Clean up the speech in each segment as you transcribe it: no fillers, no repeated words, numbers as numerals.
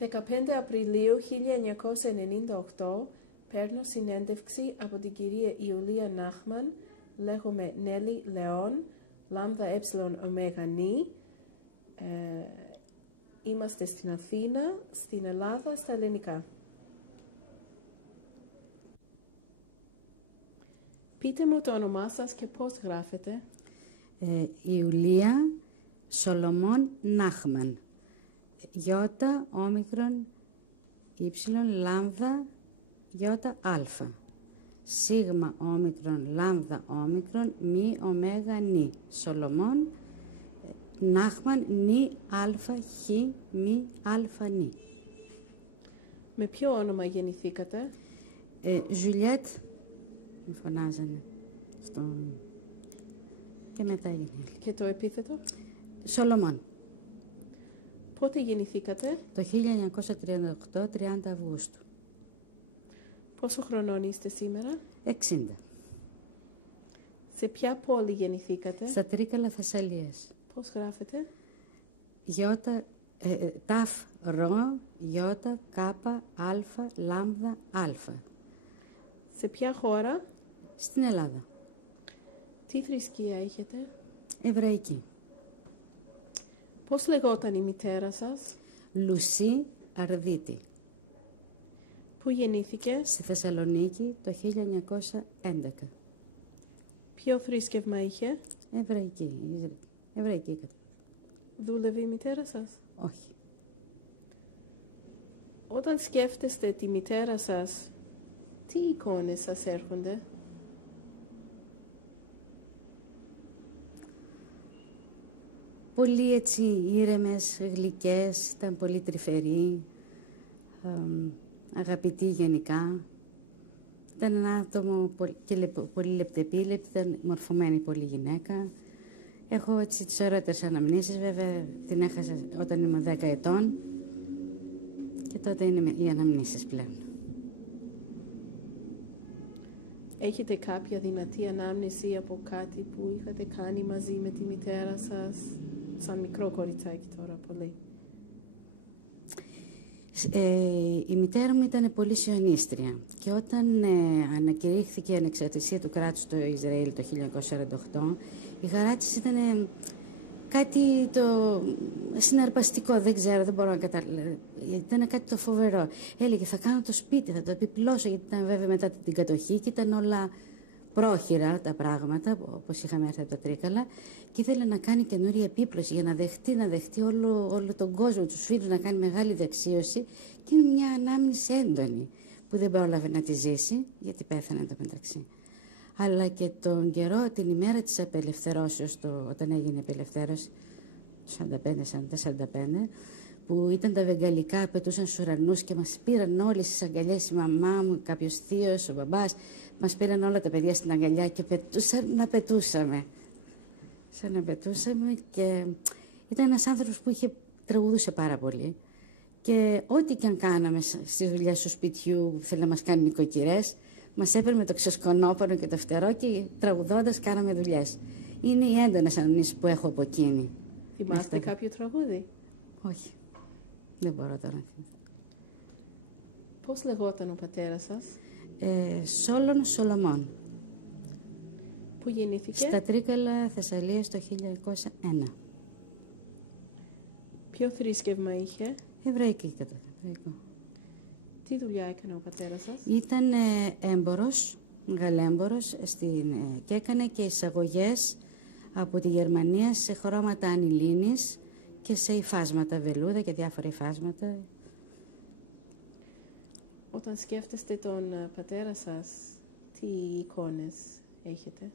15 Απριλίου 1998 παίρνω συνέντευξη από την κυρία Ιουλία Νάχμαν, λέγομαι Νέλη Λεόν, λάμδα omega νι. Είμαστε στην Αθήνα, στην Ελλάδα, στα ελληνικά. Πείτε μου το όνομά σας και πώς γράφετε. Ιουλία Σολομών Νάχμαν. Ιώτα, όμικρον, ύψιλον, λάμδα, ιώτα, αλφα. Σίγμα, όμικρον, λάμδα, όμικρον, μη, ωμέγα, νι. Σολομών, Νάχμαν, νι, αλφα, χ, μη, αλφα, νι. Με ποιο όνομα γεννηθήκατε? Ζουλιέτ, με φωνάζανε. Και μετά έγινε. Και το επίθετο? Σολομών. Πότε γεννηθήκατε? Το 1938, 30 Αυγούστου. Πόσο χρονών είστε σήμερα? 60. Σε ποια πόλη γεννηθήκατε? Στα Τρίκαλα, Θεσσαλίας. Πώς γράφετε? Ιώτα, ταφ, ρο, ιώτα, κάπα, αλφα, λάμδα, αλφα. Σε ποια χώρα? Στην Ελλάδα. Τι θρησκεία έχετε? Εβραϊκή. Πώς λεγόταν η μητέρα σας? Λουσί Αρδίτη. Πού γεννήθηκε? Στη Θεσσαλονίκη το 1911. Ποιο θρήσκευμα είχε? Εβραϊκή. Εβραϊκή κατ' Δούλευε η μητέρα σας? Όχι. Όταν σκέφτεστε τη μητέρα σας, τι εικόνες σας έρχονται? Πολύ έτσι ήρεμες, γλυκές, ήταν πολύ τρυφερή, αγαπητή γενικά. Ήταν ένα άτομο πολύ λεπτεπίλεπτη, ήταν μορφωμένη πολύ γυναίκα. Έχω έτσι τις ωραίτερες αναμνήσεις, βέβαια την έχασα όταν ήμουν 10 ετών και τότε είναι οι αναμνήσεις πλέον. Έχετε κάποια δυνατή ανάμνηση από κάτι που είχατε κάνει μαζί με τη μητέρα σας, σαν μικρό κοριτσάκι τώρα πολύ? Η μητέρα μου ήταν πολύ σιωνίστρια και όταν ανακηρύχθηκε η ανεξαρτησία του κράτους στο Ισραήλ το 1948, η χαρά της ήταν κάτι το συναρπαστικό, δεν ξέρω, δεν μπορώ να καταλάβω. Ήταν κάτι το φοβερό. Έλεγε θα κάνω το σπίτι, θα το επιπλώσω, γιατί ήταν βέβαια μετά την κατοχή και ήταν όλα πρόχειρα τα πράγματα, όπως είχαμε έρθει από τα Τρίκαλα, και ήθελε να κάνει καινούρια επίπλωση για να δεχτεί όλο τον κόσμο, τους φίλους, να κάνει μεγάλη δεξίωση, και είναι μια ανάμνηση έντονη που δεν πρόλαβε να τη ζήσει, γιατί πέθανε το μεταξύ. Αλλά και τον καιρό, την ημέρα της απελευθερώσεως, όταν έγινε η απελευθέρωση, 45-45, που ήταν τα βεγγαλικά, πετούσαν στους ουρανούς και μας πήραν όλες στις αγκαλιές, η μαμά μου, κάποιος θείος, ο μπαμπάς, μας πήραν όλα τα παιδιά στην αγκαλιά και πετούσαμε. Σαν να πετούσαμε, και ήταν ένας άνθρωπος που τραγουδούσε πάρα πολύ. Και ό,τι και αν κάναμε στις δουλειές του σπιτιού, που θέλει να μας κάνει νοικοκυρές, μας έπαιρνε το ξεσκονόπανο και το φτερό και τραγουδώντας κάναμε δουλειές. Είναι οι έντονες αναμνήσεις που έχω από εκείνη. Θυμάστε κάποιο τραγούδι? Όχι. Δεν μπορώ τώρα να θυμηθώ. Πώς λεγόταν ο πατέρας σας? Σόλων Σολομών. Πού γεννήθηκε? Στα Τρίκαλα, Θεσσαλίας το 1901. Ποιο θρήσκευμα είχε? Εβραϊκή καταρχήν. Τι δουλειά έκανε ο πατέρας σας? Ήταν έμπορος, μεγαλέμπορος, και έκανε και εισαγωγές από τη Γερμανία σε χρώματα ανηλίνης και σε υφάσματα, βελούδα και διάφορα υφάσματα. Όταν σκέφτεστε τον πατέρα σας, τι εικόνες έχετε?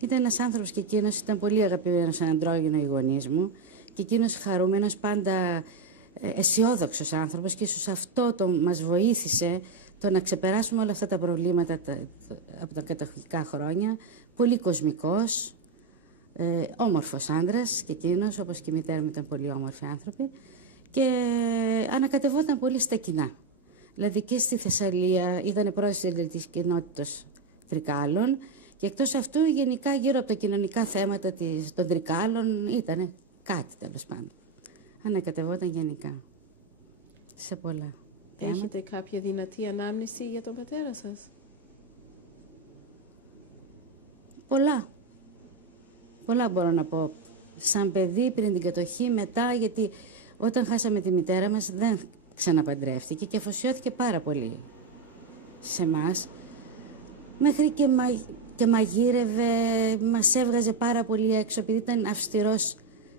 Ήταν ένας άνθρωπος και εκείνος ήταν πολύ αγαπημένος ανδρόγυνο οι γονείς μου, και εκείνος χαρούμενος, πάντα αισιόδοξος άνθρωπος, και ίσως αυτό μας βοήθησε το να ξεπεράσουμε όλα αυτά τα προβλήματα από τα κατοχικά χρόνια. Πολύ κοσμικός, όμορφος άντρας και εκείνος, όπως και η μητέρα μου ήταν πολύ όμορφοι άνθρωποι, και ανακατευόταν πολύ στα κοινά. Δηλαδή και στη Θεσσαλία ήταν πρόεδρος της κοινότητας Τρικάλων, και εκτός αυτού γενικά γύρω από τα κοινωνικά θέματα των Τρικάλων ήταν κάτι τέλος πάντων. ανακατευόταν γενικά σε πολλά. Έχετε κάποια δυνατή ανάμνηση για τον πατέρα σας? Πολλά μπορώ να πω. Σαν παιδί, πριν την κατοχή, μετά, γιατί όταν χάσαμε τη μητέρα μας δεν ξαναπαντρεύτηκε και αφοσιώθηκε πάρα πολύ σε εμάς. Μέχρι και μαγείρευε, μας έβγαζε πάρα πολύ έξω, επειδή ήταν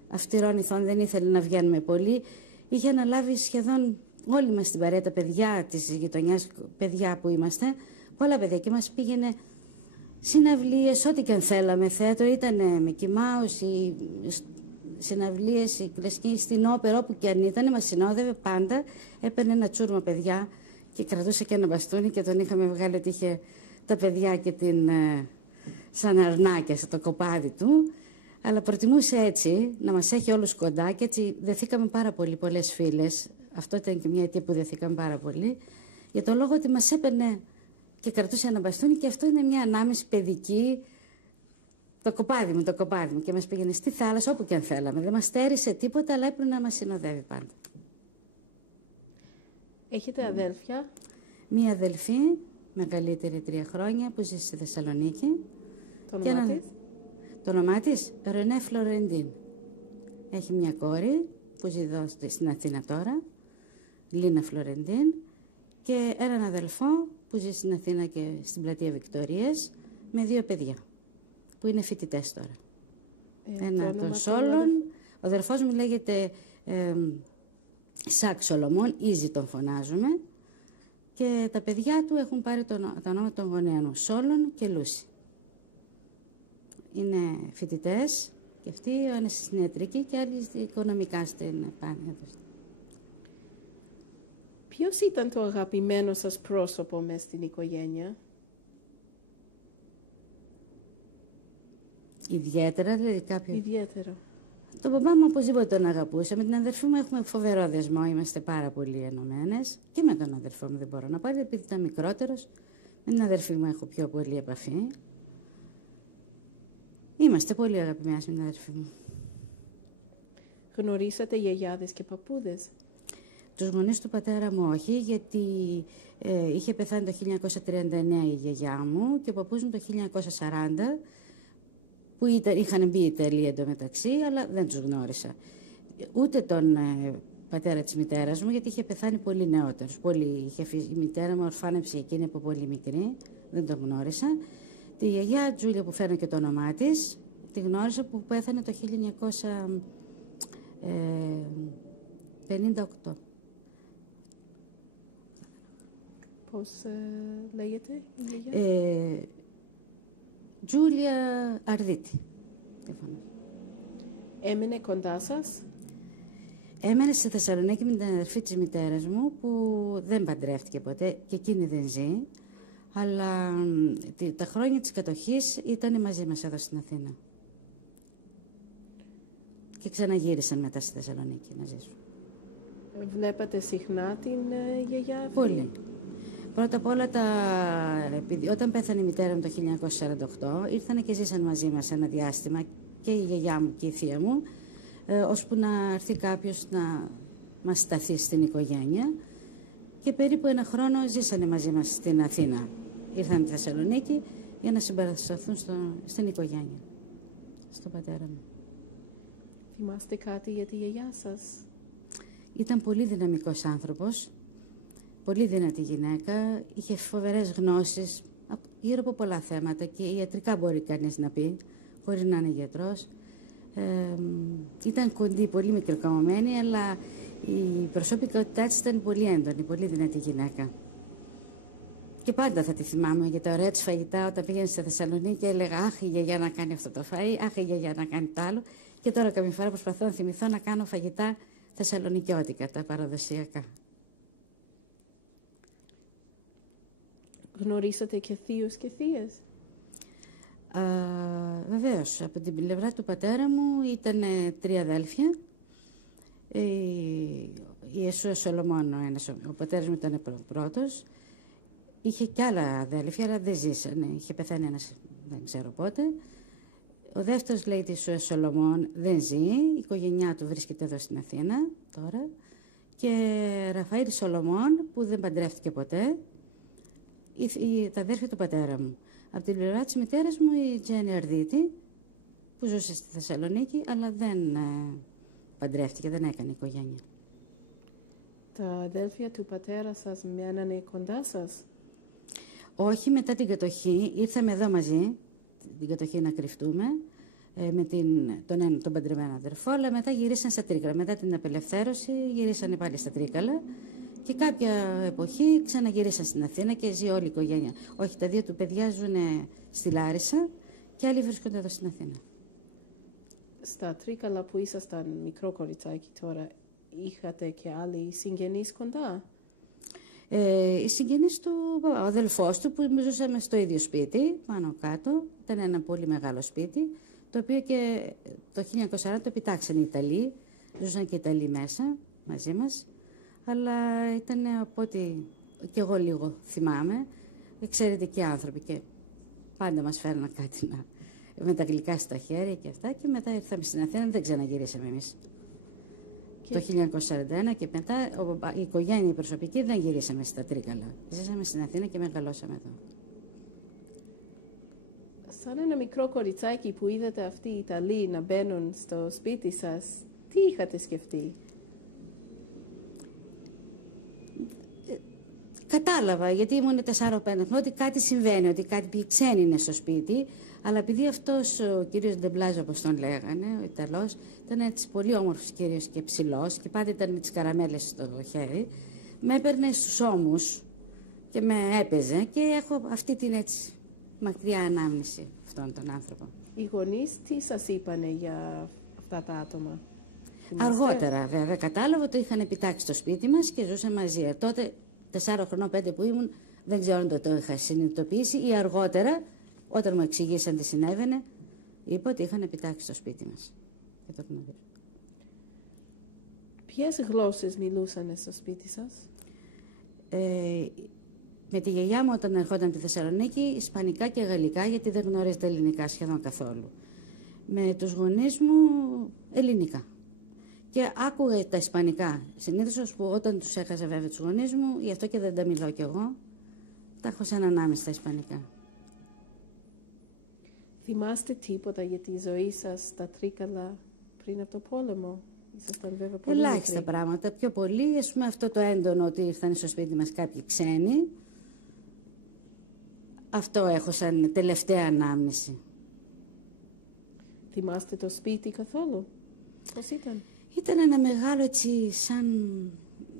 αυστηρών ηθών, δεν ήθελε να βγαίνουμε πολύ. Είχε αναλάβει σχεδόν όλοι μας στην παρέα, τα παιδιά της γειτονιάς, παιδιά που είμαστε, πολλά παιδιά, και μας πήγαινε συναυλίες, ό,τι και αν θέλαμε, θέατρο, ήταν με Κιμάους, οι συναυλίες, η κλασική, στην όπερα, όπου και αν ήταν, μας συνόδευε πάντα, έπαιρνε ένα τσούρμα παιδιά και κρατούσε και ένα μπαστούνι και τον είχαμε βγάλει ότι είχε τα παιδιά και την σαν αρνάκια στο κοπάδι του, αλλά προτιμούσε έτσι να μας έχει όλους κοντά και έτσι δεθήκαμε πάρα πολύ, πολλές φίλες. Αυτό ήταν και μια αιτία που δεθήκαμε πάρα πολύ, για το λόγο ότι μας έπαιρνε και κρατούσε ένα μπαστούνι, και αυτό είναι μια ανάμεση παιδική. Το κοπάδι μου, και μας πήγαινε στη θάλασσα όπου και αν θέλαμε. Δεν μας στέρισε τίποτα, αλλά έπρεπε να μας συνοδεύει πάντα. Έχετε αδέλφια? Μία αδελφή, μεγαλύτερη 3 χρόνια, που ζει στη Θεσσαλονίκη. Το όνομά της? Το όνομά της, Ρενέ Φλωρεντίν. Έχει μια κόρη που ζει εδώ στην Αθήνα τώρα, Λίνα Φλωρεντίν, και έναν αδελφό που ζει στην Αθήνα και στην πλατεία Βικτωρίας, με 2 παιδιά, που είναι φοιτητές τώρα. Ένα των Σόλων, ο αδελφός μου λέγεται Σάκ Σολομών, Ίζη τον φωνάζουμε, και τα παιδιά του έχουν πάρει τα ονόματα των γονέων μου, Σόλων και Λούση. Είναι φοιτητές και αυτοί, ο ένας στην ιατρική και άλλοι οικονομικά στην Πάνια. Ποιος ήταν το αγαπημένο σας πρόσωπο μες στην οικογένεια? Ιδιαίτερα, δηλαδή κάποιο. Ιδιαίτερα. Τον μπαμπά μου οπωσδήποτε τον αγαπούσα. Με την αδερφή μου έχουμε φοβερό δεσμό. Είμαστε πάρα πολύ ενωμένες. Και με τον αδερφό μου δεν μπορώ να πω, επειδή ήταν μικρότερος. Με την αδερφή μου έχω πιο πολύ επαφή. Είμαστε πολύ αγαπημένες με την αδερφή μου. Γνωρίσατε γιαγιάδες και παππούδες? Τους γονείς του πατέρα μου όχι, γιατί είχε πεθάνει το 1939 η γιαγιά μου και ο παππούς μου το 1940, που είχαν μπει οι Ιταλοί εντωμεταξύ, αλλά δεν τους γνώρισα. Ούτε τον πατέρα της μητέρας μου, γιατί είχε πεθάνει πολύ νεότερος. Η μητέρα μου ορφάνεψε εκείνη από πολύ μικρή, δεν τον γνώρισα. Τη γιαγιά Τζούλια, που φέρνω και το όνομά της, τη γνώρισα που πέθανε το 1958. Πώς λέγεται η γιαγιά? Τζούλια Αρδίτη. Έμενε κοντά σας? Έμενε στη Θεσσαλονίκη με την αδερφή της μητέρας μου, που δεν παντρεύτηκε ποτέ και εκείνη δεν ζει, αλλά τα χρόνια της κατοχής ήταν μαζί μας εδώ στην Αθήνα. Και ξαναγύρισαν μετά στη Θεσσαλονίκη να ζήσουν. Βλέπατε συχνά την γιαγιά αυτή? Πολύ. Πρώτα απ' όλα, όταν πέθανε η μητέρα μου το 1948, ήρθανε και ζήσαν μαζί μας ένα διάστημα, και η γιαγιά μου και η θεία μου, ώσπου να έρθει κάποιος να μας σταθεί στην οικογένεια. Και περίπου 1 χρόνο ζήσανε μαζί μας στην Αθήνα. Ήρθαν στη Θεσσαλονίκη για να συμπαρασταθούν στην οικογένεια, στον πατέρα μου. Θυμάστε κάτι για τη γιαγιά σας? Ήταν πολύ δυναμικός άνθρωπος, πολύ δυνατή γυναίκα, είχε φοβερές γνώσεις γύρω από πολλά θέματα και ιατρικά μπορεί κανείς να πει, χωρίς να είναι γιατρός. Ήταν κοντή, πολύ μικροκαμωμένη, αλλά η προσωπικότητά της ήταν πολύ έντονη, πολύ δυνατή γυναίκα. Και πάντα θα τη θυμάμαι για τα ωραία της φαγητά. Όταν πήγαινε στη Θεσσαλονίκη και έλεγα «Αχ, η γιαγιά να κάνει αυτό το φαΐ, αχ, η γιαγιά να κάνει το άλλο». Και τώρα καμιά φορά προσπαθώ να θυμηθώ να κάνω φαγητά θεσσαλονικιώτικα, τα παραδοσιακά. Γνωρίσατε και θείους και θείες? Βεβαίως, από την πλευρά του πατέρα μου ήταν 3 αδέλφια. Η Ιεσούα Σολομών, ο πατέρας μου ήταν πρώτος. Είχε κι άλλα αδέλφια, αλλά δεν ζήσανε. Είχε πεθάνει ένας, δεν ξέρω πότε. Ο δεύτερος λέει της ο Σολομών δεν ζει, η οικογένειά του βρίσκεται εδώ στην Αθήνα τώρα. Και Ραφαήλ Σολομών που δεν παντρεύτηκε ποτέ, τα αδέρφια του πατέρα μου. Από την πλευρά της μητέρας μου η Τζέννη Αρδίτη που ζούσε στη Θεσσαλονίκη αλλά δεν παντρεύτηκε, δεν έκανε οικογένεια. Τα αδέλφια του πατέρα σας μένανε κοντά σας? Όχι, μετά την κατοχή ήρθαμε εδώ μαζί, την κατοχή να κρυφτούμε, με τον παντρεμένο αδερφό, αλλά μετά γυρίσαν στα Τρίκαλα. Μετά την απελευθέρωση γυρίσανε πάλι στα Τρίκαλα και κάποια εποχή ξαναγυρίσαν στην Αθήνα και ζει όλη η οικογένεια. Όχι, τα δύο του παιδιά ζουν στη Λάρισα και άλλοι βρίσκονται εδώ στην Αθήνα. Στα Τρίκαλα που ήσασταν μικρό κοριτσάκι τώρα, είχατε και άλλοι συγγενείς κοντά? Οι συγγενείς του, ο αδελφός του που ζούσαμε στο ίδιο σπίτι, πάνω κάτω, ήταν ένα πολύ μεγάλο σπίτι, το οποίο και το 1940 το επιτάξαν οι Ιταλοί, ζούσαν και οι Ιταλοί μέσα μαζί μας, αλλά ήταν από ό,τι και εγώ λίγο θυμάμαι, εξαιρετικοί άνθρωποι και πάντα μας φέρναν κάτι με τα γλυκά στα χέρια και αυτά και μετά ήρθαμε στην Αθήνα, δεν ξαναγυρίσαμε εμείς. Το 1941 και μετά η οικογένεια η προσωπική δεν γυρίσαμε στα Τρίκαλα. Ζήσαμε στην Αθήνα και μεγαλώσαμε εδώ. Σαν ένα μικρό κοριτσάκι που είδατε αυτοί οι Ιταλοί να μπαίνουν στο σπίτι σας, τι είχατε σκεφτεί? Κατάλαβα, γιατί ήμουν 4-5, ότι κάτι συμβαίνει, ότι κάτι ξένοι είναι στο σπίτι, αλλά επειδή αυτός ο κύριος Ντεμπλάζο, όπως τον λέγανε, ο Ιταλός, ήταν έτσι πολύ όμορφος κύριος και ψηλός και πάντα ήταν με τις καραμέλες στο χέρι, με έπαιρνε στους ώμους και με έπαιζε και έχω αυτή την έτσι μακριά ανάμνηση αυτόν τον άνθρωπο. Οι γονείς τι σας είπανε για αυτά τα άτομα? Αργότερα βέβαια κατάλαβα ότι είχαν επιτάξει στο σπίτι μας και ζούσαν μαζί. Τότε 4 χρονών, 5 που ήμουν, δεν ξέρω αν το είχα συνειδητοποιήσει ή αργότερα, όταν μου εξηγήσαν τι συνέβαινε, είπα ότι είχαν επιτάξει στο σπίτι μας. Και το γνωρίζω. Ποιες γλώσσες μιλούσαν στο σπίτι σας? Με τη γιαγιά μου όταν ερχόταν από τη Θεσσαλονίκη, ισπανικά και γαλλικά, γιατί δεν γνωρίζετε ελληνικά σχεδόν καθόλου. Με τους γονείς μου, ελληνικά. Και άκουγα τα ισπανικά. Συνήθως που όταν τους έχασα βέβαια τους γονείς μου, γι' αυτό και δεν τα μιλώ κι εγώ, τα έχω σαν ανάμεσα στα ισπανικά. Θυμάστε τίποτα για τη ζωή σας στα Τρίκαλα πριν από το πόλεμο? Ήσασταν βέβαια πολύ ελάχιστα μικροί. πράγματα. Πιο πολύ, ας πούμε, αυτό το έντονο ότι ήρθαν στο σπίτι μας κάποιοι ξένοι. Αυτό έχω σαν τελευταία ανάμνηση. Θυμάστε το σπίτι καθόλου? Πώς ήταν? Ήταν ένα μεγάλο έτσι σαν...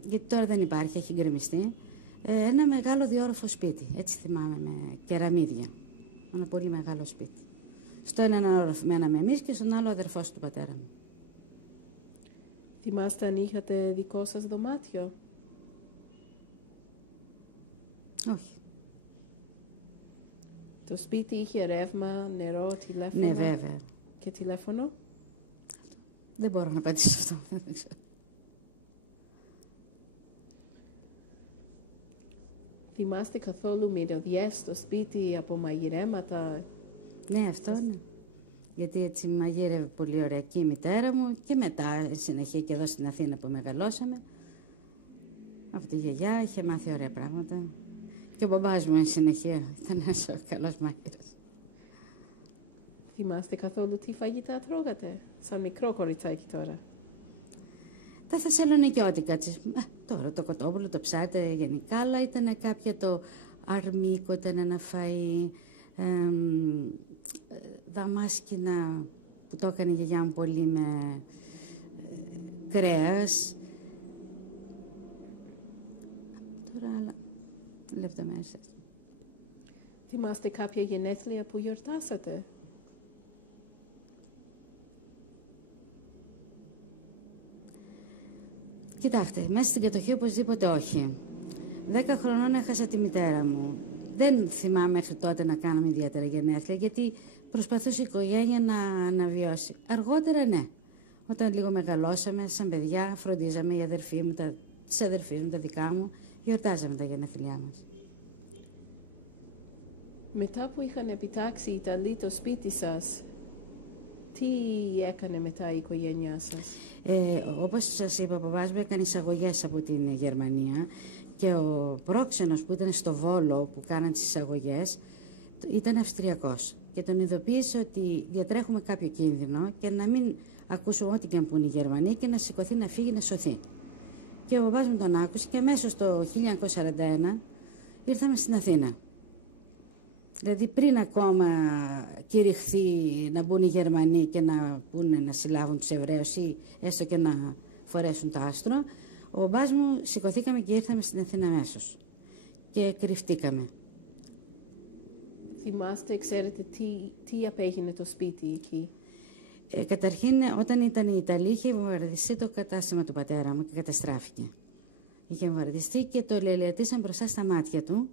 γιατί τώρα δεν υπάρχει, έχει γκρεμιστεί. Ένα μεγάλο διόροφο σπίτι, έτσι θυμάμαι, με κεραμίδια. Ένα πολύ μεγάλο σπίτι. Στο ένα όροφο μέναμε εμείς και στον άλλο αδερφός του πατέρα μου. Θυμάστε αν είχατε δικό σας δωμάτιο? Όχι. Το σπίτι είχε ρεύμα, νερό, τηλέφωνο? Ναι, βέβαια. Και τηλέφωνο? Δεν μπορώ να απαντήσω αυτό. Δεν ξέρω. Θυμάστε καθόλου μυρωδιές στο σπίτι από μαγειρέματα? Ναι, αυτό ναι. Γιατί έτσι μαγείρευε πολύ ωραία και η μητέρα μου και μετά συνεχεία και εδώ στην Αθήνα που μεγαλώσαμε. Από τη γιαγιά είχε μάθει ωραία πράγματα. Και ο μπαμπάς μου εν συνεχεία ήταν ένας καλός μάγειρας. Θυμάστε καθόλου τι φαγητά τρώγατε, σαν μικρό κοριτσάκι τώρα? Τα θεσσαλονικιώτικα της. Τώρα το κοτόπουλο, το ψάτε γενικά, αλλά ήταν κάποια το αρμίκο, ήταν ένα φαΐ, δαμάσκηνα που το έκανε η γιαγιά μου πολύ με κρέας. Τώρα άλλα λεπτομέρειες. Θυμάστε κάποια γενέθλια που γιορτάσατε? Κοιτάξτε, μέσα στην κατοχή οπωσδήποτε όχι. 10 χρονών έχασα τη μητέρα μου. Δεν θυμάμαι μέχρι τότε να κάναμε ιδιαίτερα γενέθλια, γιατί προσπαθούσε η οικογένεια να αναβιώσει. Αργότερα ναι. Όταν λίγο μεγαλώσαμε, σαν παιδιά, φροντίζαμε οι αδερφοί μου, τις αδερφές μου, τα δικά μου, γιορτάζαμε τα γενέθλιά μας. Μετά που είχαν επιτάξει οι Ιταλοί το σπίτι σας, Τι έκανε μετά η οικογένειά σας? Όπως σας είπα, ο παπάς μου έκανε εισαγωγές από την Γερμανία και ο πρόξενος που ήταν στο Βόλο που κάναν τις εισαγωγές ήταν Αυστριακός και τον ειδοποίησε ότι διατρέχουμε κάποιο κίνδυνο και να μην ακούσουμε ό,τι και αν πούν οι Γερμανοί και να σηκωθεί να φύγει να σωθεί. Και ο παπάς μου τον άκουσε και αμέσως το 1941 ήρθαμε στην Αθήνα. Δηλαδή πριν ακόμα κηρυχθεί να μπουν οι Γερμανοί και να πούνε να συλλάβουν τους Εβραίους ή έστω και να φορέσουν το άστρο, ο μπαμπάς μου σηκωθήκαμε και ήρθαμε στην Αθήνα αμέσως και κρυφτήκαμε. Θυμάστε, ξέρετε τι απέγινε το σπίτι εκεί? Καταρχήν, όταν ήταν η Ιταλία, είχε βομβαρδιστεί το κατάστημα του πατέρα μου και καταστράφηκε. Είχε βομβαρδιστεί και το λελεατίσαν μπροστά στα μάτια του.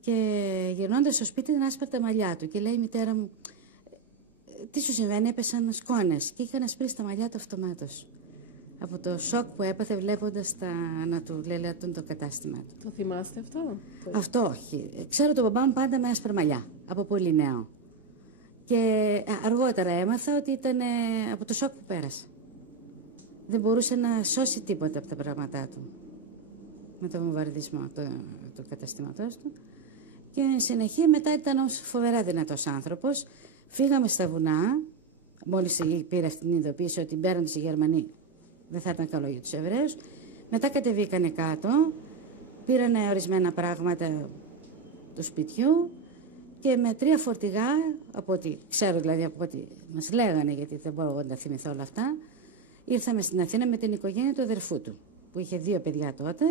Και γυρνώντας στο σπίτι, δεν άσπαρε τα μαλλιά του. Και λέει η μητέρα μου, τι σου συμβαίνει, έπεσαν σκόνες. Και είχαν ασπρίσει τα μαλλιά του αυτομάτως. Από το σοκ που έπαθε βλέποντας να του λελεατούν το κατάστημα του. Το θυμάστε αυτό? Αυτό όχι. Ξέρω τον μπαμπά μου πάντα με άσπρα μαλλιά, από πολύ νέο. Και αργότερα έμαθα ότι ήταν από το σοκ που πέρασε. Δεν μπορούσε να σώσει τίποτα από τα πράγματά του. Με τον βομβαρδισμό του καταστήματός του. Και εν συνεχεία μετά ήταν όμως φοβερά δυνατός άνθρωπος. Φύγαμε στα βουνά, μόλις πήρε αυτή την ειδοποίηση ότι μπαίνοντας οι Γερμανοί δεν θα ήταν καλό για τους Εβραίους. Μετά κατεβήκανε κάτω, πήρανε ορισμένα πράγματα του σπιτιού και με 3 φορτηγά, από ό,τι ξέρω δηλαδή, από ό,τι μας λέγανε, γιατί δεν μπορώ να τα θυμηθώ όλα αυτά, ήρθαμε στην Αθήνα με την οικογένεια του αδερφού του, που είχε 2 παιδιά τότε.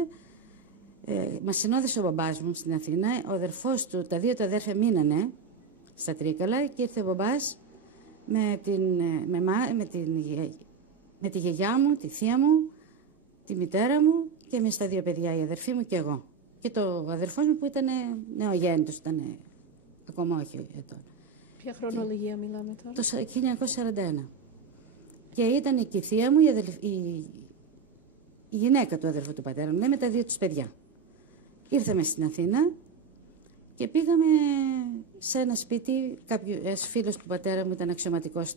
Μας συνόδευσε ο μπαμπάς μου στην Αθήνα, ο αδερφός του, τα 2 τα αδέρφια μείνανε στα Τρίκαλα και ήρθε ο μπαμπάς με τη γιαγιά μου, τη θεία μου, τη μητέρα μου και εμείς τα 2 παιδιά, η αδερφή μου και εγώ. Και το αδερφός μου που ήταν νεογέννητος, ήταν ακόμα όχι ετών. Ποια χρονολογία μιλάμε τώρα? Το 1941. Και ήταν και η θεία μου, η γυναίκα του αδερφού του πατέρα μου, με τα 2 τους παιδιά. Ήρθαμε στην Αθήνα και πήγαμε σε ένα σπίτι, ένας φίλος του πατέρα μου ήταν αξιωματικός,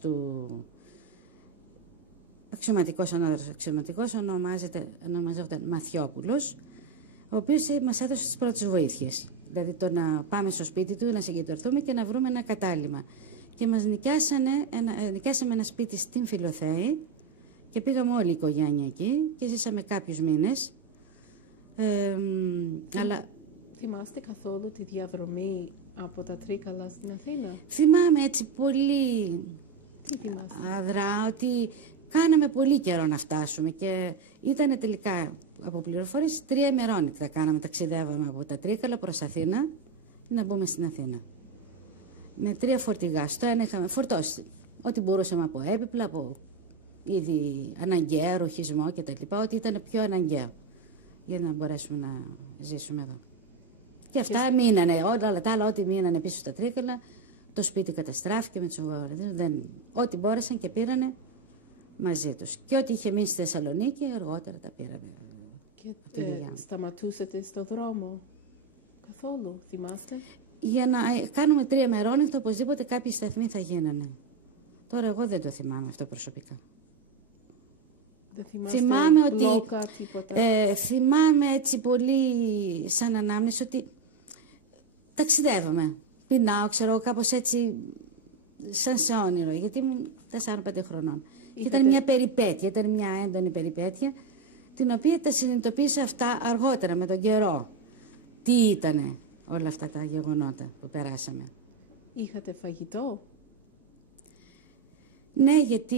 ονομάζεται Μαθιόπουλος, ο οποίος μας έδωσε τις πρώτες βοήθειες. Δηλαδή το να πάμε στο σπίτι του, να συγκεντρωθούμε και να βρούμε ένα κατάλημα. Και μας νοικιάσαμε ένα σπίτι στην Φιλοθέη και πήγαμε όλη η οικογένεια εκεί και ζήσαμε κάποιους μήνες. Αλλά... Θυμάστε καθόλου τη διαδρομή από τα Τρίκαλα στην Αθήνα? Θυμάμαι έτσι πολύ Τι θυμάστε? αδρά ότι κάναμε πολύ καιρό να φτάσουμε και ήταν τελικά από πληροφορίες 3 ημερόνικτα κάναμε, ταξιδεύαμε από τα Τρίκαλα προς Αθήνα να μπούμε στην Αθήνα. Με 3 φορτηγά. Στο ένα είχαμε φορτώσει ό,τι μπορούσαμε από έπιπλα, από ήδη αναγκαίο, ρουχισμό κτλ. Ό,τι ήταν πιο αναγκαίο για να μπορέσουμε να ζήσουμε εδώ. Και αυτά μείνανε, όλα τα άλλα, ό,τι μείνανε πίσω στα Τρίκαλα, το σπίτι καταστράφηκε με τους βομβαρδισμούς. Ό,τι μπόρεσαν και πήρανε μαζί τους. Και ό,τι είχε μείνει στη Θεσσαλονίκη, αργότερα τα πήραμε. Και σταματούσατε στο δρόμο καθόλου, θυμάστε? Για να κάνουμε 3 ημερόνυχτα, οπωσδήποτε κάποιοι σταθμοί θα γίνανε. Τώρα εγώ δεν το θυμάμαι αυτό προσωπικά. Δεν θυμάστε θυμάμαι ότι μπλόκα, τίποτα? Θυμάμαι έτσι πολύ σαν ανάμνηση ότι ταξιδεύαμε. Πεινάω, ξέρω, κάπως έτσι σαν σε όνειρο, γιατί ήμουν 4-5 χρονών. Ήταν μια περιπέτεια, ήταν μια έντονη περιπέτεια, την οποία τα συνειδητοποίησα αυτά αργότερα με τον καιρό. Τι ήτανε όλα αυτά τα γεγονότα που περάσαμε. Είχατε φαγητό? Ναι, γιατί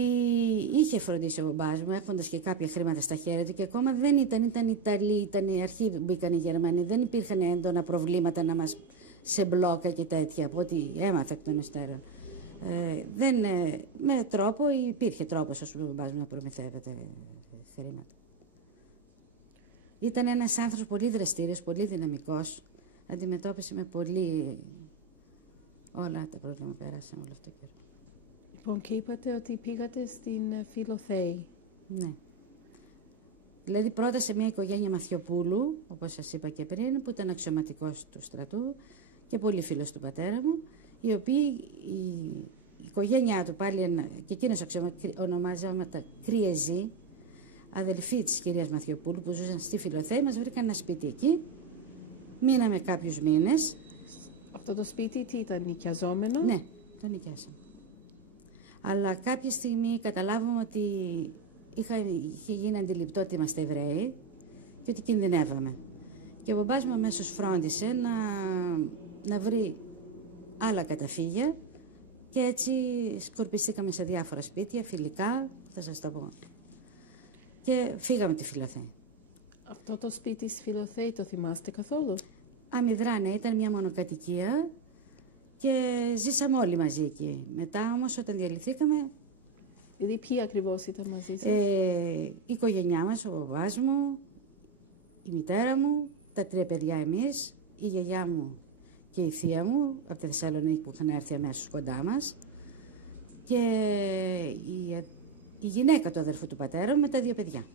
είχε φροντίσει ο μπαμπάς μου, έχοντας και κάποια χρήματα στα χέρια του και ακόμα δεν ήταν Ιταλοί, ήταν η αρχή που μπήκαν οι Γερμανοί, δεν υπήρχαν έντονα προβλήματα να μας σε μπλόκα και τέτοια, από ό,τι έμαθα εκ των υστέρων. Με τρόπο, υπήρχε τρόπος ο μπαμπάς μου να προμηθεύεται χρήματα. Ήταν ένας άνθρωπος πολύ δραστήριος, πολύ δυναμικός, αντιμετώπισε με πολύ όλα τα προβλήματα που πέρασαν όλο αυτό το καιρό. Λοιπόν, και είπατε ότι πήγατε στην Φιλοθέη. Ναι. Δηλαδή πρώτα σε μια οικογένεια Μαθιοπούλου, όπως σας είπα και πριν, που ήταν αξιωματικός του στρατού και πολύ φίλος του πατέρα μου, οι οποίοι η οικογένειά του πάλι, και εκείνος ονομάζεται Κριεζή, αδελφοί της κυρίας Μαθιοπούλου που ζούσαν στη Φιλοθέη, μας βρήκαν ένα σπίτι εκεί. Μείναμε κάποιους μήνες. Αυτό το σπίτι τι ήταν, νοικιαζόμενο? Ναι, το νοικιάσαμε. Αλλά κάποια στιγμή καταλάβαμε ότι είχε γίνει αντιληπτό ότι είμαστε Εβραίοι και ότι κινδυνεύαμε. Και ο μπαμπάς μου αμέσως φρόντισε να βρει άλλα καταφύγια και έτσι σκορπιστήκαμε σε διάφορα σπίτια, φιλικά, θα σας τα πω. Και φύγαμε τη Φιλοθέη. Αυτό το σπίτι στη Φιλοθέη το θυμάστε καθόλου? Αμυδρά, ναι, ήταν μια μονοκατοικία και ζήσαμε όλοι μαζί εκεί. Μετά όμως όταν διαλυθήκαμε... Δηλαδή ποιοι ακριβώς ήταν μαζί σας? Η οικογένειά μας, ο μπαμπάς μου, η μητέρα μου, τα 3 παιδιά εμείς, η γιαγιά μου και η θεία μου από τη Θεσσαλονίκη που είχαν έρθει αμέσως κοντά μας και η γυναίκα του αδερφού του πατέρα μου με τα 2 παιδιά.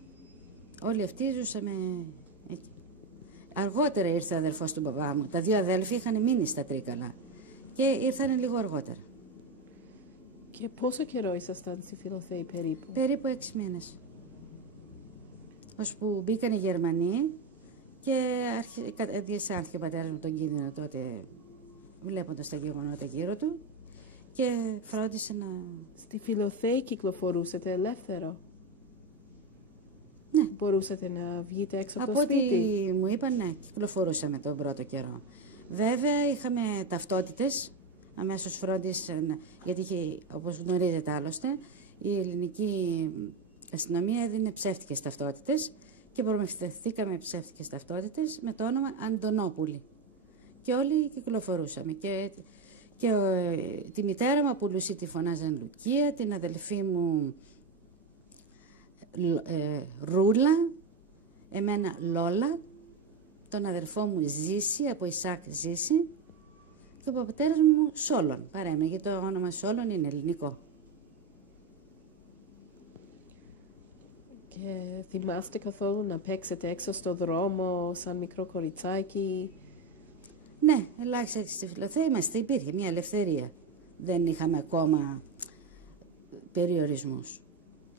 Όλοι αυτοί ζούσαμε εκεί. Αργότερα ήρθε ο αδερφός του μπαμπά μου. Τα 2 αδέλφοι είχαν μείνει στα Τρίκαλα και ήρθαν λίγο αργότερα. Και πόσο καιρό ήσασταν στη Φιλοθέη περίπου? Περίπου 6 μήνες. Ώσπου μπήκαν οι Γερμανοί και διασάνθηκε ο πατέρας μου τον κίνδυνο τότε, βλέποντας τα γεγονότα γύρω του, και φρόντισε να... Στη Φιλοθέη κυκλοφορούσατε ελεύθερο? Ναι. Μπορούσατε να βγείτε έξω από το ό,τι σπίτι? μου είπαν, ναι, κυκλοφορούσαμε τον πρώτο καιρό. Βέβαια, είχαμε ταυτότητες, αμέσως φρόντισαν, γιατί είχε, όπως γνωρίζετε άλλωστε, η ελληνική αστυνομία έδινε ψεύτικες ταυτότητες και προμηθευτήκαμε ψεύτικες ταυτότητες με το όνομα Αντωνόπουλη. Και όλοι κυκλοφορούσαμε. Και τη μητέρα μου από Λουσί τη φωνάζαν Λουκία, την αδελφή μου Ρούλα, εμένα Λόλα, τον αδερφό μου Ζήση, από Ισάκ Ζήση, και ο πατέρας μου Σόλων. Παρέμενε, γιατί το όνομα Σόλων είναι ελληνικό. Και θυμάστε καθόλου να παίξετε έξω στο δρόμο σαν μικρό κοριτσάκι? Ναι, ελάχιστα στη Φιλοθέη είμαστε, υπήρχε μια ελευθερία. Δεν είχαμε ακόμα περιορισμούς.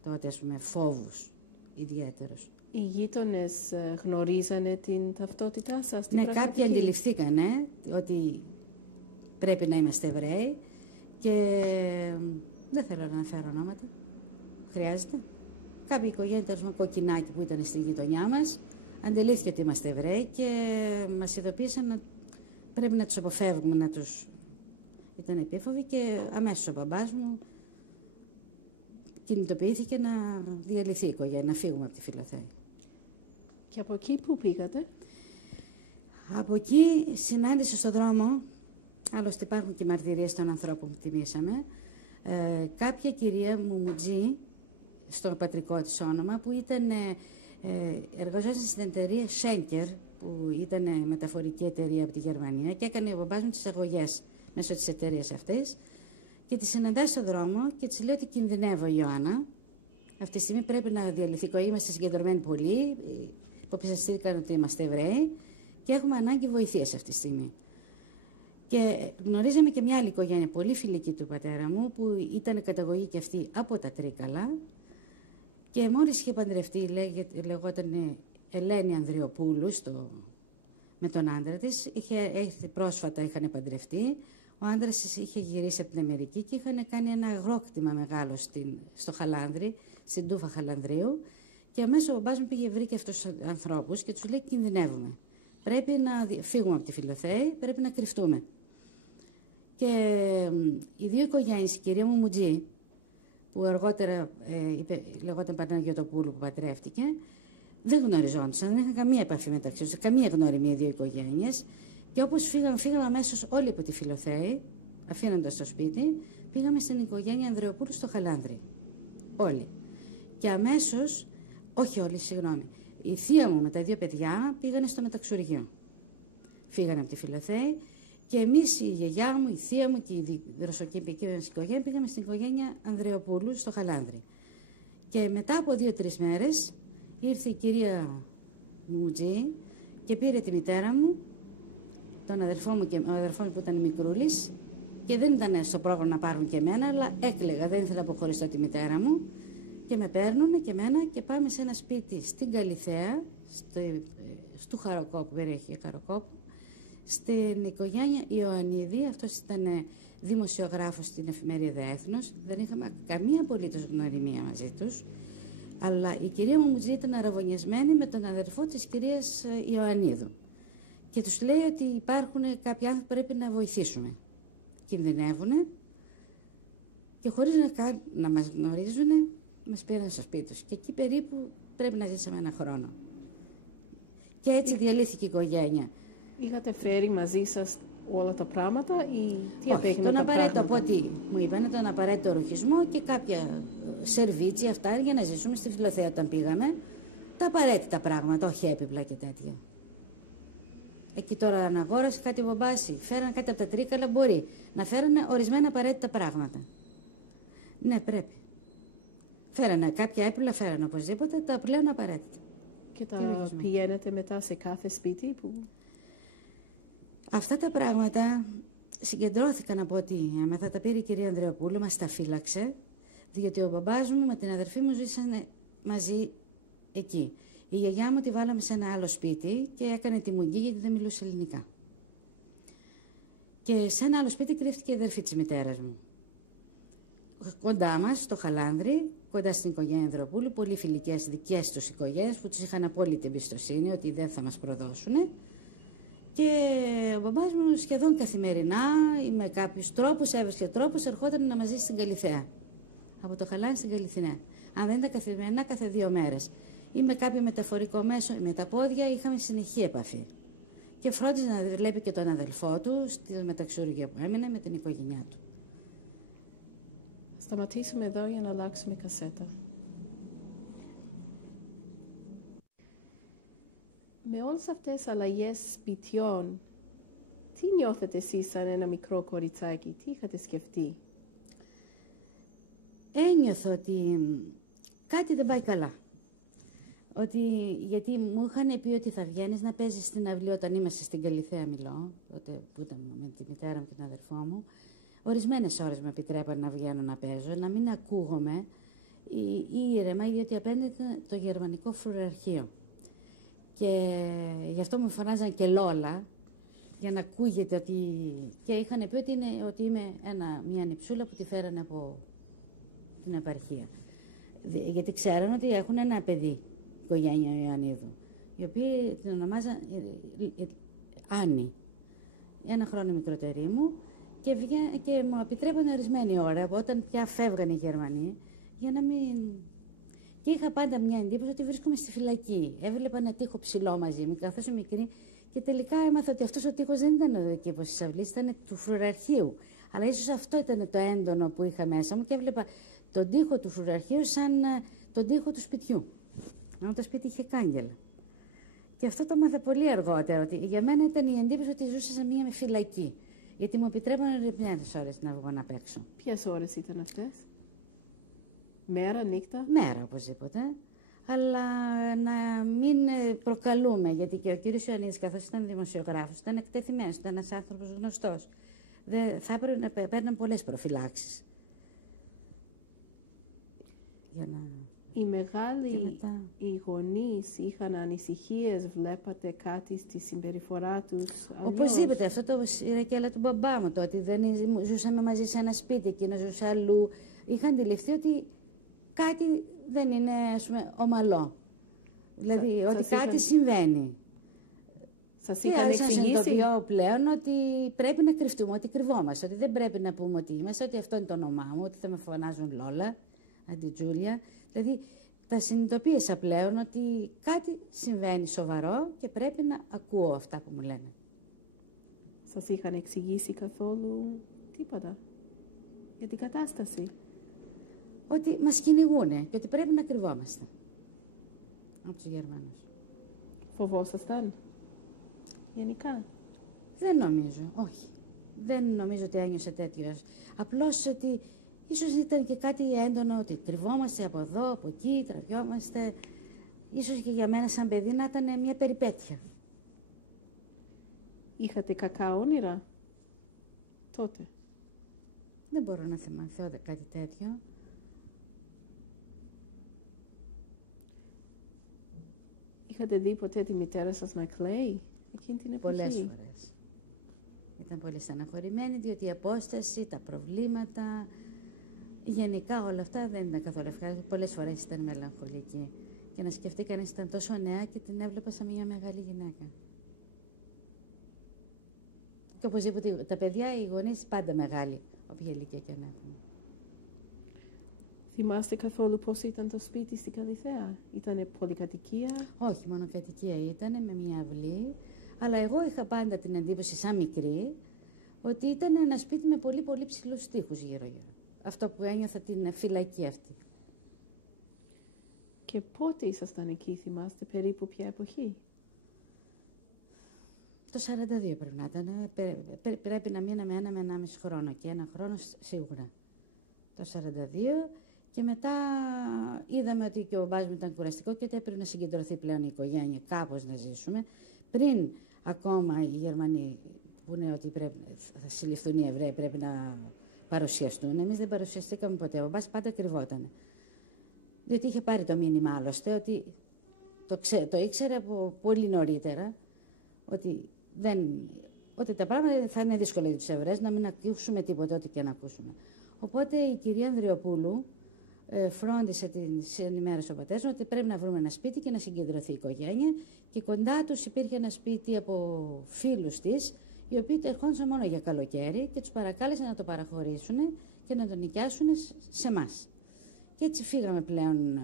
Τότε, ας πούμε, φόβους ιδιαίτερους. Οι γείτονες γνωρίζανε την ταυτότητά σας? Ναι, κάποιοι αντιληφθήκανε ότι πρέπει να είμαστε Εβραίοι και δεν θέλω να αναφέρω ονόματα. Χρειάζεται. Κάποια οικογένεια, τέλος πάντων, κοκκινάκι που ήταν στη γειτονιά μας, αντιλήφθηκε ότι είμαστε Εβραίοι και μας ειδοποίησαν ότι πρέπει να τους αποφεύγουμε, να τους... Ήταν επίφοβοι και αμέσως ο μπαμπάς μου κινητοποιήθηκε να διαλυθεί η οικογένεια, να φύγουμε από τη Φιλοθέη. Και από εκεί πού πήγατε? Από εκεί συνάντησα στον δρόμο, άλλωστε υπάρχουν και μαρτυρίες των ανθρώπων που τιμήσαμε, κάποια κυρία Μουμουτζή, στο πατρικό της όνομα, που εργαζόταν στην εταιρεία Schenker, που ήταν μεταφορική εταιρεία από τη Γερμανία, και έκανε ο μπαμπάς μου τις αγωγές μέσω της εταιρείας αυτής. Και τη συναντάει στον δρόμο και της λέει ότι κινδυνεύω, Ιωάννα. Αυτή τη στιγμή πρέπει να διαλυθεί. Είμαστε συγκεντρωμένοι πολύ. Υποψιαστήκαν ότι είμαστε Εβραίοι και έχουμε ανάγκη βοηθείας αυτή τη στιγμή. Και γνωρίζαμε και μια άλλη οικογένεια, πολύ φιλική του πατέρα μου, που ήταν καταγωγή και αυτή από τα Τρίκαλα. Και μόλις είχε παντρευτεί, λεγόταν Ελένη Ανδριοπούλου, με τον άντρα της. Πρόσφατα είχαν παντρευτεί. Ο άντρας της είχε γυρίσει από την Αμερική και είχαν κάνει ένα αγρόκτημα μεγάλο στο Χαλάνδρι, στην Τούφα Χαλανδρίου. Και αμέσως ο μπαμπάς μου πήγε, βρήκε αυτούς τους ανθρώπους και τους λέει: κινδυνεύουμε. Πρέπει να φύγουμε από τη Φιλοθέη, πρέπει να κρυφτούμε. Και οι 2 οικογένειες, η κυρία Μουμουτζή, που αργότερα λεγόταν Παναγιωτοπούλου, που παντρεύτηκε, δεν γνωριζόντουσαν, δεν είχαν καμία επαφή μεταξύ τους, καμία γνώριμη οι 2 οικογένειες. Και όπως φύγαμε αμέσως όλοι από τη Φιλοθέη, αφήνοντας το σπίτι, πήγαμε στην οικογένεια Ανδριοπούλου στο Χαλάνδρι. Όλοι. Και αμέσως, όχι όλοι, συγγνώμη, η θεία μου με τα 2 παιδιά πήγανε στο μεταξουργείο. Φύγανε από τη Φιλοθέη και εμείς, η γιαγιά μου, η θεία μου και η δροσοκυπική μας οικογένεια πήγαμε στην οικογένεια Ανδριοπούλου στο Χαλάνδρι. Και μετά από 2-3 μέρες ήρθε η κυρία Μουτζή και πήρε τη μητέρα μου, τον αδερφό μου, και ο αδερφός μου που ήταν μικρούλης, Και δεν ήταν στο πρόγραμμα να πάρουν και εμένα, αλλά έκλαιγα, δεν ήθελα να αποχωριστώ τη μητέρα μου. Και με παίρνουν και εμένα και πάμε σε ένα σπίτι στην Καλιθέα, στο Χαροκόπου, περιοχή Χαροκόπου, στην οικογένεια Ιωαννίδη. Αυτός ήταν δημοσιογράφος στην εφημερίδα Έθνος. Δεν είχαμε καμία απολύτως γνωριμία μαζί τους. Αλλά η κυρία Μαμουτζή ήταν αραβωνιασμένη με τον αδερφό της κυρίας Ιωαννίδου. Και τους λέει ότι υπάρχουν κάποιοι άνθρωποι που πρέπει να βοηθήσουμε. Κινδυνεύουν και χωρίς να μας γνωρίζουν, μας πήραν στο σπίτι τους. Και εκεί περίπου πρέπει να ζήσαμε ένα χρόνο. Και έτσι διαλύθηκε η οικογένεια. Είχατε φέρει μαζί σας όλα τα πράγματα ή τι απέγινε τον τα απαραίτητο, πράγματα? από ό,τι μου είπανε, τον απαραίτητο ρουχισμό και κάποια σερβίτσια αυτά για να ζήσουμε στη Φιλοθέα όταν πήγαμε. Τα απαραίτητα πράγματα, όχι έπιπλα και τέτοια. Εκεί τώρα αναγόρασε κάτι μπομπάσι, φέραν κάτι από τα Τρίκαλα, μπορεί να φέρανε ορισμένα απαραίτητα πράγματα. Ναι, πρέπει. Φέρανε κάποια έπιπλα, φέρανε οπωσδήποτε, τα πλέον απαραίτητα. Και τα πηγαίνετε μετά σε κάθε σπίτι που... Αυτά τα πράγματα συγκεντρώθηκαν από ό,τι έμαθα, τα πήρε η κυρία Ανδρεοπούλου, μας τα φύλαξε, διότι ο μπαμπάς μου με την αδερφή μου ζήσανε μαζί εκεί. Η γιαγιά μου τη βάλαμε σε ένα άλλο σπίτι και έκανε τη μουγγί γιατί δεν μιλούσε ελληνικά. Και σε ένα άλλο σπίτι κρύφτηκε η αδερφή της μητέρας μου. Κοντά μας, στο Χαλάνδρι, κοντά στην οικογένεια Ανδρεοπούλου, πολύ φιλικές δικές τους οικογένειες που τους είχαν απόλυτη εμπιστοσύνη ότι δεν θα μας προδώσουν. Και ο μπαμπάς μου σχεδόν καθημερινά ή με κάποιους τρόπους, έβρισκε τρόπους, ερχόταν να μας ζήσει στην Καλιθέα. Από το Χαλάνδρι στην Καλιθέα. Αν δεν ήταν καθημερινά, κάθε 2 μέρες. Ή με κάποιο μεταφορικό μέσο, με τα πόδια, είχαμε συνεχή επαφή. Και φρόντιζε να βλέπει και τον αδελφό του, στη μεταξουργία που έμεινε, με την οικογένειά του. Σταματήσουμε εδώ για να αλλάξουμε κασέτα. Με όλες αυτές τις αλλαγές σπιτιών, τι νιώθετε εσείς σαν ένα μικρό κοριτσάκι, τι είχατε σκεφτεί? Ένιωθω ότι κάτι δεν πάει καλά. Γιατί μου είχαν πει ότι θα βγαίνεις να παίζεις στην αυλή όταν είμαστε στην Καλιθέα, μιλώ, τότε που ήταν με τη μητέρα μου και τον αδερφό μου. Ορισμένες ώρες με επιτρέπαν να βγαίνω να παίζω, να μην ακούγομαι ήρεμα, γιατί απέναντι ήταν το γερμανικό φρουραρχείο. Και γι' αυτό μου φωνάζαν και Λόλα, για να ακούγεται ότι... Και είχαν πει ότι είμαι μια νυψούλα που τη φέρανε από την επαρχία. Γιατί ξέραν ότι έχουν ένα παιδί, οικογένεια Ιωαννίδου, η οποία την ονομάζαν Άννη. 1 χρόνο μικρότερη μου και μου επιτρέπανε ορισμένη ώρα, όταν πια φεύγανε οι Γερμανοί, για να μην... Και είχα πάντα μια εντύπωση ότι βρίσκομαι στη φυλακή. Έβλεπα ένα τοίχο ψηλό μαζί μου, καθώς είμαι μικρή, και τελικά έμαθα ότι αυτός ο τοίχος δεν ήταν ο κήπος της αυλής, ήταν του φρουραρχείου. Αλλά ίσως αυτό ήταν το έντονο που είχα μέσα μου και έβλεπα τον τοίχο του φρουραρχείου σαν τον τοίχο του σπιτιού. Ενώ το σπίτι είχε κάγκελα. Και αυτό το έμαθα πολύ αργότερα, ότι για μένα ήταν η εντύπωση ότι ζούσα σε μια φυλακή. Γιατί μου επιτρέπανε ορισμένες ώρες να βγω να παίξω. Ποιες ώρες ήταν αυτές? Μέρα, νύχτα? Μέρα, οπωσδήποτε. Αλλά να μην προκαλούμε, γιατί και ο κύριος Ιωαννίδης, καθώς ήταν δημοσιογράφος, ήταν εκτεθειμένος, ήταν ένας άνθρωπος γνωστός. Θα έπρεπε να παίρναν πολλές προφυλάξεις. Για να... Οι μεγάλοι, οι γονείς είχαν ανησυχίες, βλέπατε κάτι στη συμπεριφορά τους? Οπωσδήποτε, αυτό το σειρακέλα του μπαμπά μου, το ότι δεν ζούσαμε μαζί σε ένα σπίτι, εκείνο ζούσε αλλού. Είχαν αντιληφθεί ότι κάτι δεν είναι, ας πούμε, ομαλό. Δηλαδή, ότι κάτι συμβαίνει. Σας είχαν εξηγήσει? Και συνειδητοποιώ πλέον ότι πρέπει να κρυφτούμε, ότι κρυβόμαστε, ότι δεν πρέπει να πούμε ότι είμαστε, ότι αυτό είναι το όνομά μου, ότι θα με φωνάζουν Λόλα, αντί Τζούλια. Δηλαδή, τα συνειδητοποίησα πλέον ότι κάτι συμβαίνει σοβαρό και πρέπει να ακούω αυτά που μου λένε. Σας είχαν εξηγήσει καθόλου τίποτα για την κατάσταση? Ότι μας κυνηγούνε και ότι πρέπει να κρυβόμαστε από τους Γερμανούς. Φοβόσασταν γενικά? Δεν νομίζω, όχι. Δεν νομίζω ότι ένιωσε τέτοιο. Απλώς ότι ίσως ήταν και κάτι έντονο, ότι κρυβόμαστε από εδώ, από εκεί, τραβιόμαστε. Ίσως και για μένα σαν παιδί να ήταν μια περιπέτεια. Είχατε κακά όνειρα τότε? Δεν μπορώ να θυμηθώ κάτι τέτοιο. Είχατε δει ποτέ τη μητέρα σας να κλαίει εκείνη την εποχή? Πολλές φορές. Ήταν πολύ στεναχωρημένη, διότι η απόσταση, τα προβλήματα, γενικά όλα αυτά δεν ήταν καθόλου ευχάριστα. Πολλές φορές ήταν μελαγχολική. Και να σκεφτεί κανείς ήταν τόσο νέα και την έβλεπα σαν μια μεγάλη γυναίκα. Και οπωσδήποτε τα παιδιά, οι γονείς πάντα μεγάλοι, όποια ηλικία και αν έχουν. Θυμάστε καθόλου πώς ήταν το σπίτι στην Καλιθέα? Ήτανε πολυκατοικία? Όχι, μονοκατοικία ήταν με μια αυλή, αλλά εγώ είχα πάντα την εντύπωση σαν μικρή ότι ήταν ένα σπίτι με πολύ πολύ ψηλούς τοίχους γύρω-γύρω. Αυτό που ένιωθα την φυλακή αυτή. Και πότε ήσασταν εκεί, θυμάστε, περίπου ποια εποχή? Το 42 πρέπει να ήταν. Πρέπει να μείναμε 1 με 1,5 χρόνο και 1 χρόνο σίγουρα. Το 42 και μετά είδαμε ότι και ο μπαμπάς μου ήταν κουραστικό και ότι έπρεπε να συγκεντρωθεί πλέον η οικογένεια, κάπως να ζήσουμε. Πριν ακόμα οι Γερμανοί πούνε ότι θα συλληφθούν οι Εβραίοι, πρέπει να παρουσιαστούν. Εμείς δεν παρουσιαστήκαμε ποτέ. Ο μπαμπάς πάντα κρυβόταν. Διότι είχε πάρει το μήνυμα άλλωστε ότι το ήξερε από πολύ νωρίτερα ότι τα πράγματα θα είναι δύσκολα για τους Εβραίους, να μην ακούσουμε τίποτα, ό,τι και να ακούσουμε. Οπότε η κυρία Ανδριοπούλου φρόντισε, ενημέρωσε ο πατέρας μου ότι πρέπει να βρούμε ένα σπίτι και να συγκεντρωθεί η οικογένεια. Και κοντά τους υπήρχε ένα σπίτι από φίλους της, οι οποίοι ερχόντουσαν μόνο για καλοκαίρι και τους παρακάλεσαν να το παραχωρήσουν και να το νοικιάσουν σε εμάς. Και έτσι φύγαμε πλέον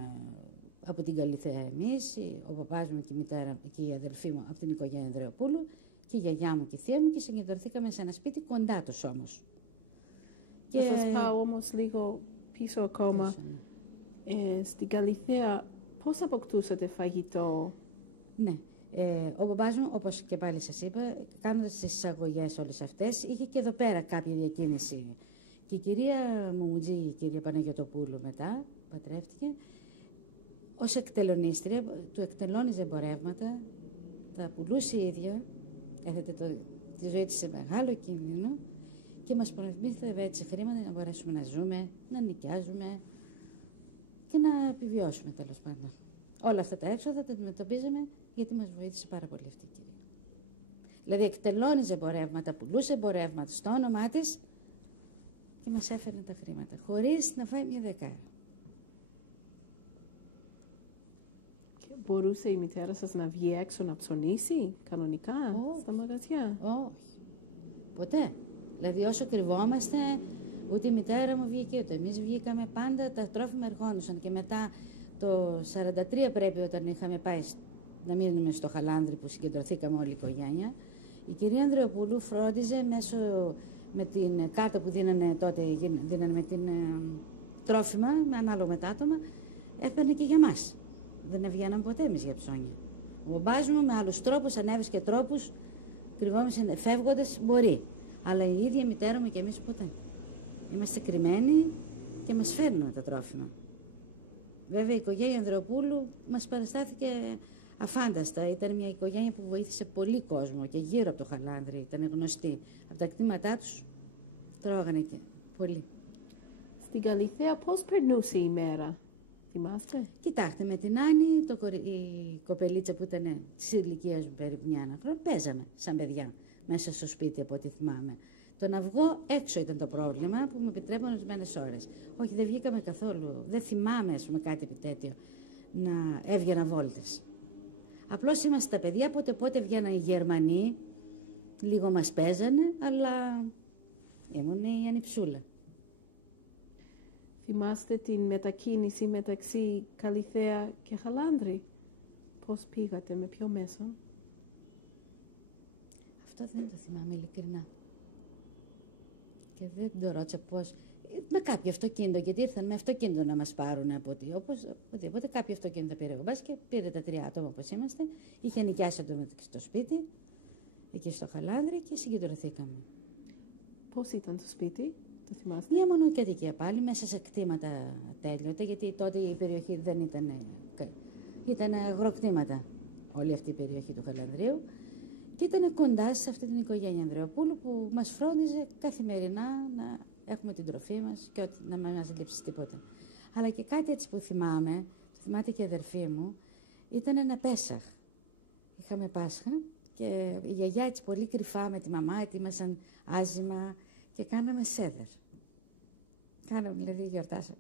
από την Καλιθέα εμείς, ο παπάς μου και η μητέρα και η αδελφή μου από την οικογένεια Ανδριοπούλου και η γιαγιά μου και η θεία μου και συγκεντρωθήκαμε σε ένα σπίτι κοντά τους όμως. Και θα σας πάω όμως λίγο πίσω ακόμα. Στην Καλιθέα πώς αποκτούσατε φαγητό? Ναι. Ο μπαμπάς μου, όπως και πάλι σας είπα, κάνοντας τις εισαγωγές όλες αυτές, είχε και εδώ πέρα κάποια διακίνηση. Και η κυρία Μουμουτζή, η κυρία Παναγιωτοπούλου μετά, πατρεύτηκε, ως εκτελονίστρια, του εκτελώνιζε εμπορεύματα, τα πουλούσε η ίδια, έθετε τη ζωή της σε μεγάλο κίνδυνο και μας προμήθευε έτσι χρήματα να μπορέσουμε να ζούμε, να νοικιάζουμε και να επιβιώσουμε τέλος πάντων. Όλα αυτά τα έξοδα τα αντιμετωπίζαμε γιατί μας βοήθησε πάρα πολύ αυτή η κυρία. Δηλαδή εκτελώνιζε εμπορεύματα, πουλούσε εμπορεύματα στο όνομά της και μας έφερνε τα χρήματα, χωρίς να φάει μια δεκάρα. Και μπορούσε η μητέρα σας να βγει έξω να ψωνίσει κανονικά στα μαγαζιά? Όχι. Ποτέ. Δηλαδή όσο κρυβόμαστε, ούτε η μητέρα μου βγήκε, ούτε εμείς βγήκαμε, πάντα τα τρόφιμα ερχόντουσαν. Και μετά το 43 πρέπει όταν είχαμε πάει να μείνουμε στο Χαλάνδρι που συγκεντρωθήκαμε όλη η οικογένεια, η κυρία Ανδριοπούλου φρόντιζε με την κάρτα που δίνανε τότε, δίνανε με την τρόφιμα, με ανάλογο με τα άτομα, έπαιρνε και για μας. Δεν έβγαιναν ποτέ εμείς για ψώνια. Ο μπαμπάς μου με άλλους τρόπους, ανέβρισκε τρόπους, κρυβόμαστε φεύγοντας, μπορεί. Αλλά η ίδια η μητέρα μου και εμείς ποτέ. Είμαστε κρυμμένοι και μας φέρνουν τα τρόφιμα. Βέβαια η οικογένεια Ανδριοπούλου μας παραστάθηκε αφάνταστα. Ήταν μια οικογένεια που βοήθησε πολύ κόσμο και γύρω από το Χαλάνδρι, ήταν γνωστή. Από τα κτήματά τους τρώγανε και πολύ. Στην Καλιθέα πώς περνούσε η μέρα, θυμάστε? Κοιτάξτε, με την Άννη, η κοπελίτσα που ήταν της ηλικίας μου περίπου 1 χρόνο, παίζαμε σαν παιδιά μέσα στο σπίτι από ό,τι θυμάμαι. Το να βγω έξω ήταν το πρόβλημα που μου επιτρέπουν ορισμένες ώρες. Όχι, δεν βγήκαμε καθόλου. Δεν θυμάμαι, ας πούμε, κάτι τέτοιο να έβγαινα βόλτες. Απλώς είμαστε τα παιδιά, πότε βγαίναν οι Γερμανοί, λίγο μας παίζανε, αλλά ήμουν η ανιψούλα. Θυμάστε την μετακίνηση μεταξύ Καλιθέα και Χαλάνδρι? Πώς πήγατε, με ποιο μέσο? Αυτό δεν το θυμάμαι ειλικρινά. Και δεν το ρώτησα πώς. Με κάποιο αυτοκίνητο, γιατί ήρθαν με αυτοκίνητο να μας πάρουν από οπουδήποτε. Κάποιο αυτοκίνητο πήρε ο μπας και πήρε τα 3 άτομα όπως είμαστε. Είχε νοικιάσει το σπίτι, εκεί στο Χαλάνδρι και συγκεντρωθήκαμε. Πώς ήταν το σπίτι, το θυμάστε? Μια μονοκατοικία πάλι, μέσα σε κτήματα τέλειωτα, γιατί τότε η περιοχή δεν ήταν. Ήταν αγροκτήματα όλη αυτή η περιοχή του Χαλανδρίου. Και ήταν κοντά σε αυτή την οικογένεια Ανδριοπούλου που μας φρόντιζε καθημερινά να έχουμε την τροφή μας και ότι να μην μας λείψει τίποτα. Αλλά και κάτι έτσι που θυμάμαι, το θυμάται και η αδερφή μου, ήταν ένα Πέσαχ. Είχαμε Πάσχα και η γιαγιά έτσι πολύ κρυφά με τη μαμά ετοίμασαν άζυμα και κάναμε σέδερ. Κάναμε, δηλαδή γιορτάσαμε.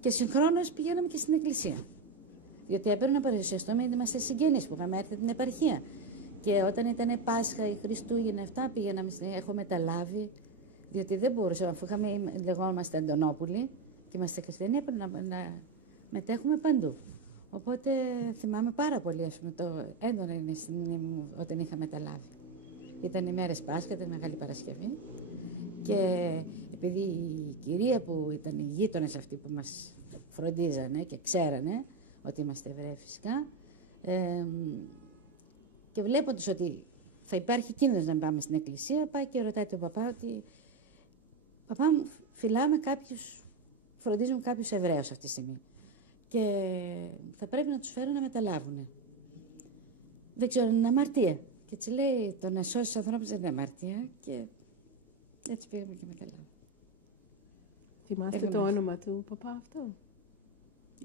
Και συγχρόνως πηγαίναμε και στην εκκλησία. Διότι έπρεπε να παρουσιαστούμε, είμαστε συγγενείς που είχαμε έρθει την επαρχία. Και όταν ήταν Πάσχα ή Χριστούγεννα, αυτά πήγαμε, έχω μεταλάβει, διότι δεν μπορούσαμε, αφού λεγόμαστε Αντωνόπουλοι και είμαστε χριστιανοί, έπρεπε να μετέχουμε παντού. Οπότε θυμάμαι πάρα πολύ, ας πούμε, το έντονα είναι στην μνήμη μου όταν είχα μεταλάβει. Ήταν οι μέρες Πάσχα, ήταν Μεγάλη Παρασκευή. Και επειδή η κυρία που ήταν οι γείτονες αυτοί που μας φροντίζανε και ξέρανε ότι είμαστε Εβραίοι φυσικά, και βλέποντας ότι θα υπάρχει κίνδυνος να πάμε στην εκκλησία, πάει και ρωτάει τον παπά ότι «Παπά μου, φυλάμε κάποιους, φροντίζουν κάποιους Εβραίους αυτή τη στιγμή και θα πρέπει να τους φέρω να μεταλάβουν. Δεν ξέρω, είναι αμαρτία». Και έτσι λέει, το να σώσεις ανθρώπους δεν είναι αμαρτία και έτσι πήγαμε και μεταλάβουμε. Θυμάστε το όνομα του παπά αυτό?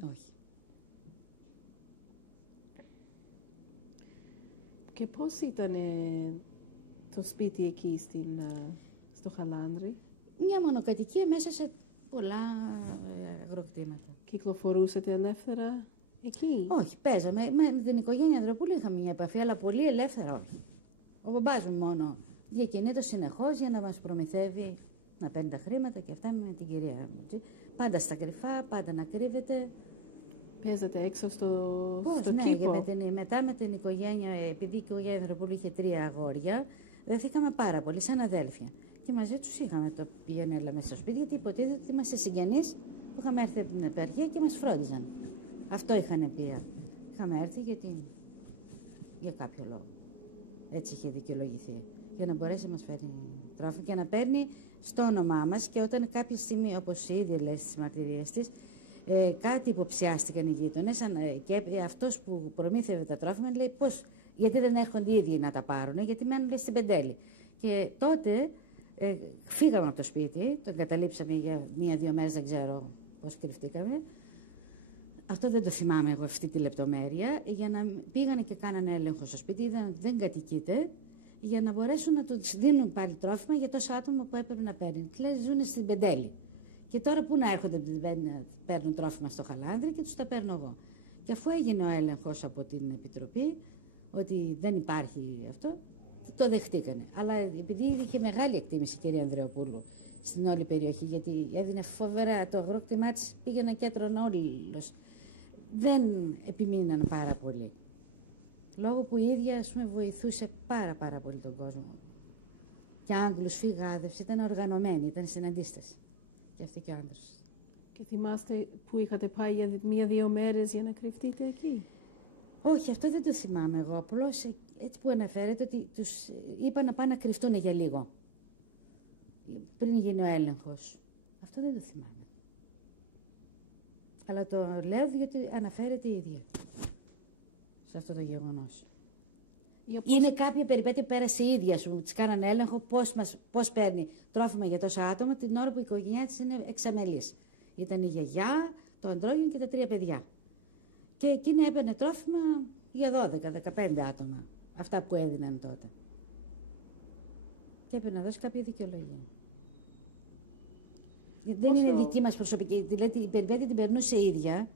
Όχι. Και πώς ήταν το σπίτι εκεί στο Χαλάνδρη? Μια μονοκατοικία μέσα σε πολλά αγροκτήματα. Κυκλοφορούσατε ελεύθερα εκεί? Όχι, παίζαμε. Με την οικογένεια Ανδρεοπούλου είχαμε μια επαφή, αλλά πολύ ελεύθερα όχι. Ο μπαμπάς μου μόνο διακινείται συνεχώς για να μας προμηθεύει, να παίρνει τα χρήματα και αυτά με την κυρία μου. Πάντα στα κρυφά, πάντα να κρύβεται. Παίζατε έξω στο κήπο? Ναι, μετά με την οικογένεια, επειδή η οικογένεια Ανδρεοπούλου είχε 3 αγόρια, δεθήκαμε πάρα πολύ σαν αδέλφια. Και μαζί τους είχαμε το πήγαινε έλα μέσα στο σπίτι, γιατί υποτίθεται ότι είμαστε συγγενείς που είχαμε έρθει από την επαρχία και μας φρόντιζαν. Αυτό είχαν πει. Είχαμε έρθει για κάποιο λόγο. Έτσι είχε δικαιολογηθεί. Για να μπορέσει να μας φέρει τρόφιμο και να παίρνει στο όνομά μας. Και όταν κάποια στιγμή, όπως η ίδια λέει στις μαρτυρίες της, κάτι υποψιάστηκαν οι γείτονες και αυτός που προμήθευε τα τρόφιμα λέει πώς, γιατί δεν έρχονται οι ίδιοι να τα πάρουν, γιατί μένουν λέει, στην Πεντέλη. Και τότε φύγαμε από το σπίτι, το εγκαταλείψαμε για 1-2 μέρες, δεν ξέρω πώς κρυφτήκαμε. Αυτό δεν το θυμάμαι εγώ αυτή τη λεπτομέρεια, για να πήγανε και κάνανε έλεγχο στο σπίτι, είδαν ότι δεν κατοικείται, για να μπορέσουν να τους δίνουν πάλι τρόφιμα για τόσα άτομα που έπρεπε να παίρνουν. Δηλαδή ζουν στην Πεντέλη. Και τώρα πού να έρχονται να παίρνουν τρόφιμα στο Χαλάνδρι και τους τα παίρνω εγώ. Και αφού έγινε ο έλεγχος από την Επιτροπή, ότι δεν υπάρχει αυτό, το δεχτήκανε. Αλλά επειδή είχε μεγάλη εκτίμηση η κυρία Ανδρεοπούλου στην όλη περιοχή, γιατί έδινε φοβερά το αγρόκτημά της, πήγαινα και έτρωνε όλος. Δεν επιμείναν πάρα πολύ. Λόγω που η ίδια ας πούμε, βοηθούσε πάρα πολύ τον κόσμο. Και Άγγλους φυγάδευση, ήταν οργανωμένη, ήταν στην αντίσταση. Και αυτή και ο άντρας. Και θυμάστε που είχατε πάει για 1-2 μέρες για να κρυφτείτε εκεί? Όχι, αυτό δεν το θυμάμαι εγώ. Απλώς έτσι που αναφέρεται ότι τους είπα να πάνε να κρυφτούν για λίγο. Πριν γίνει ο έλεγχος. Αυτό δεν το θυμάμαι. Αλλά το λέω διότι αναφέρεται η ίδια σε αυτό το γεγονός. Είναι κάποια περιπέτεια που πέρασε η ίδια σου, της κάνανε έλεγχο πώς παίρνει τρόφιμα για τόσα άτομα την ώρα που η οικογένειά της είναι εξαμελής. Ήταν η γιαγιά, το αντρόγινο και τα 3 παιδιά. Και εκείνη έπαιρνε τρόφιμα για 12-15 άτομα, αυτά που έδιναν τότε. Και έπαιρνε να δώσει κάποια δικαιολογία. Δεν είναι δική μας προσωπική, δηλαδή η περιπέτεια την περνούσε η ίδια.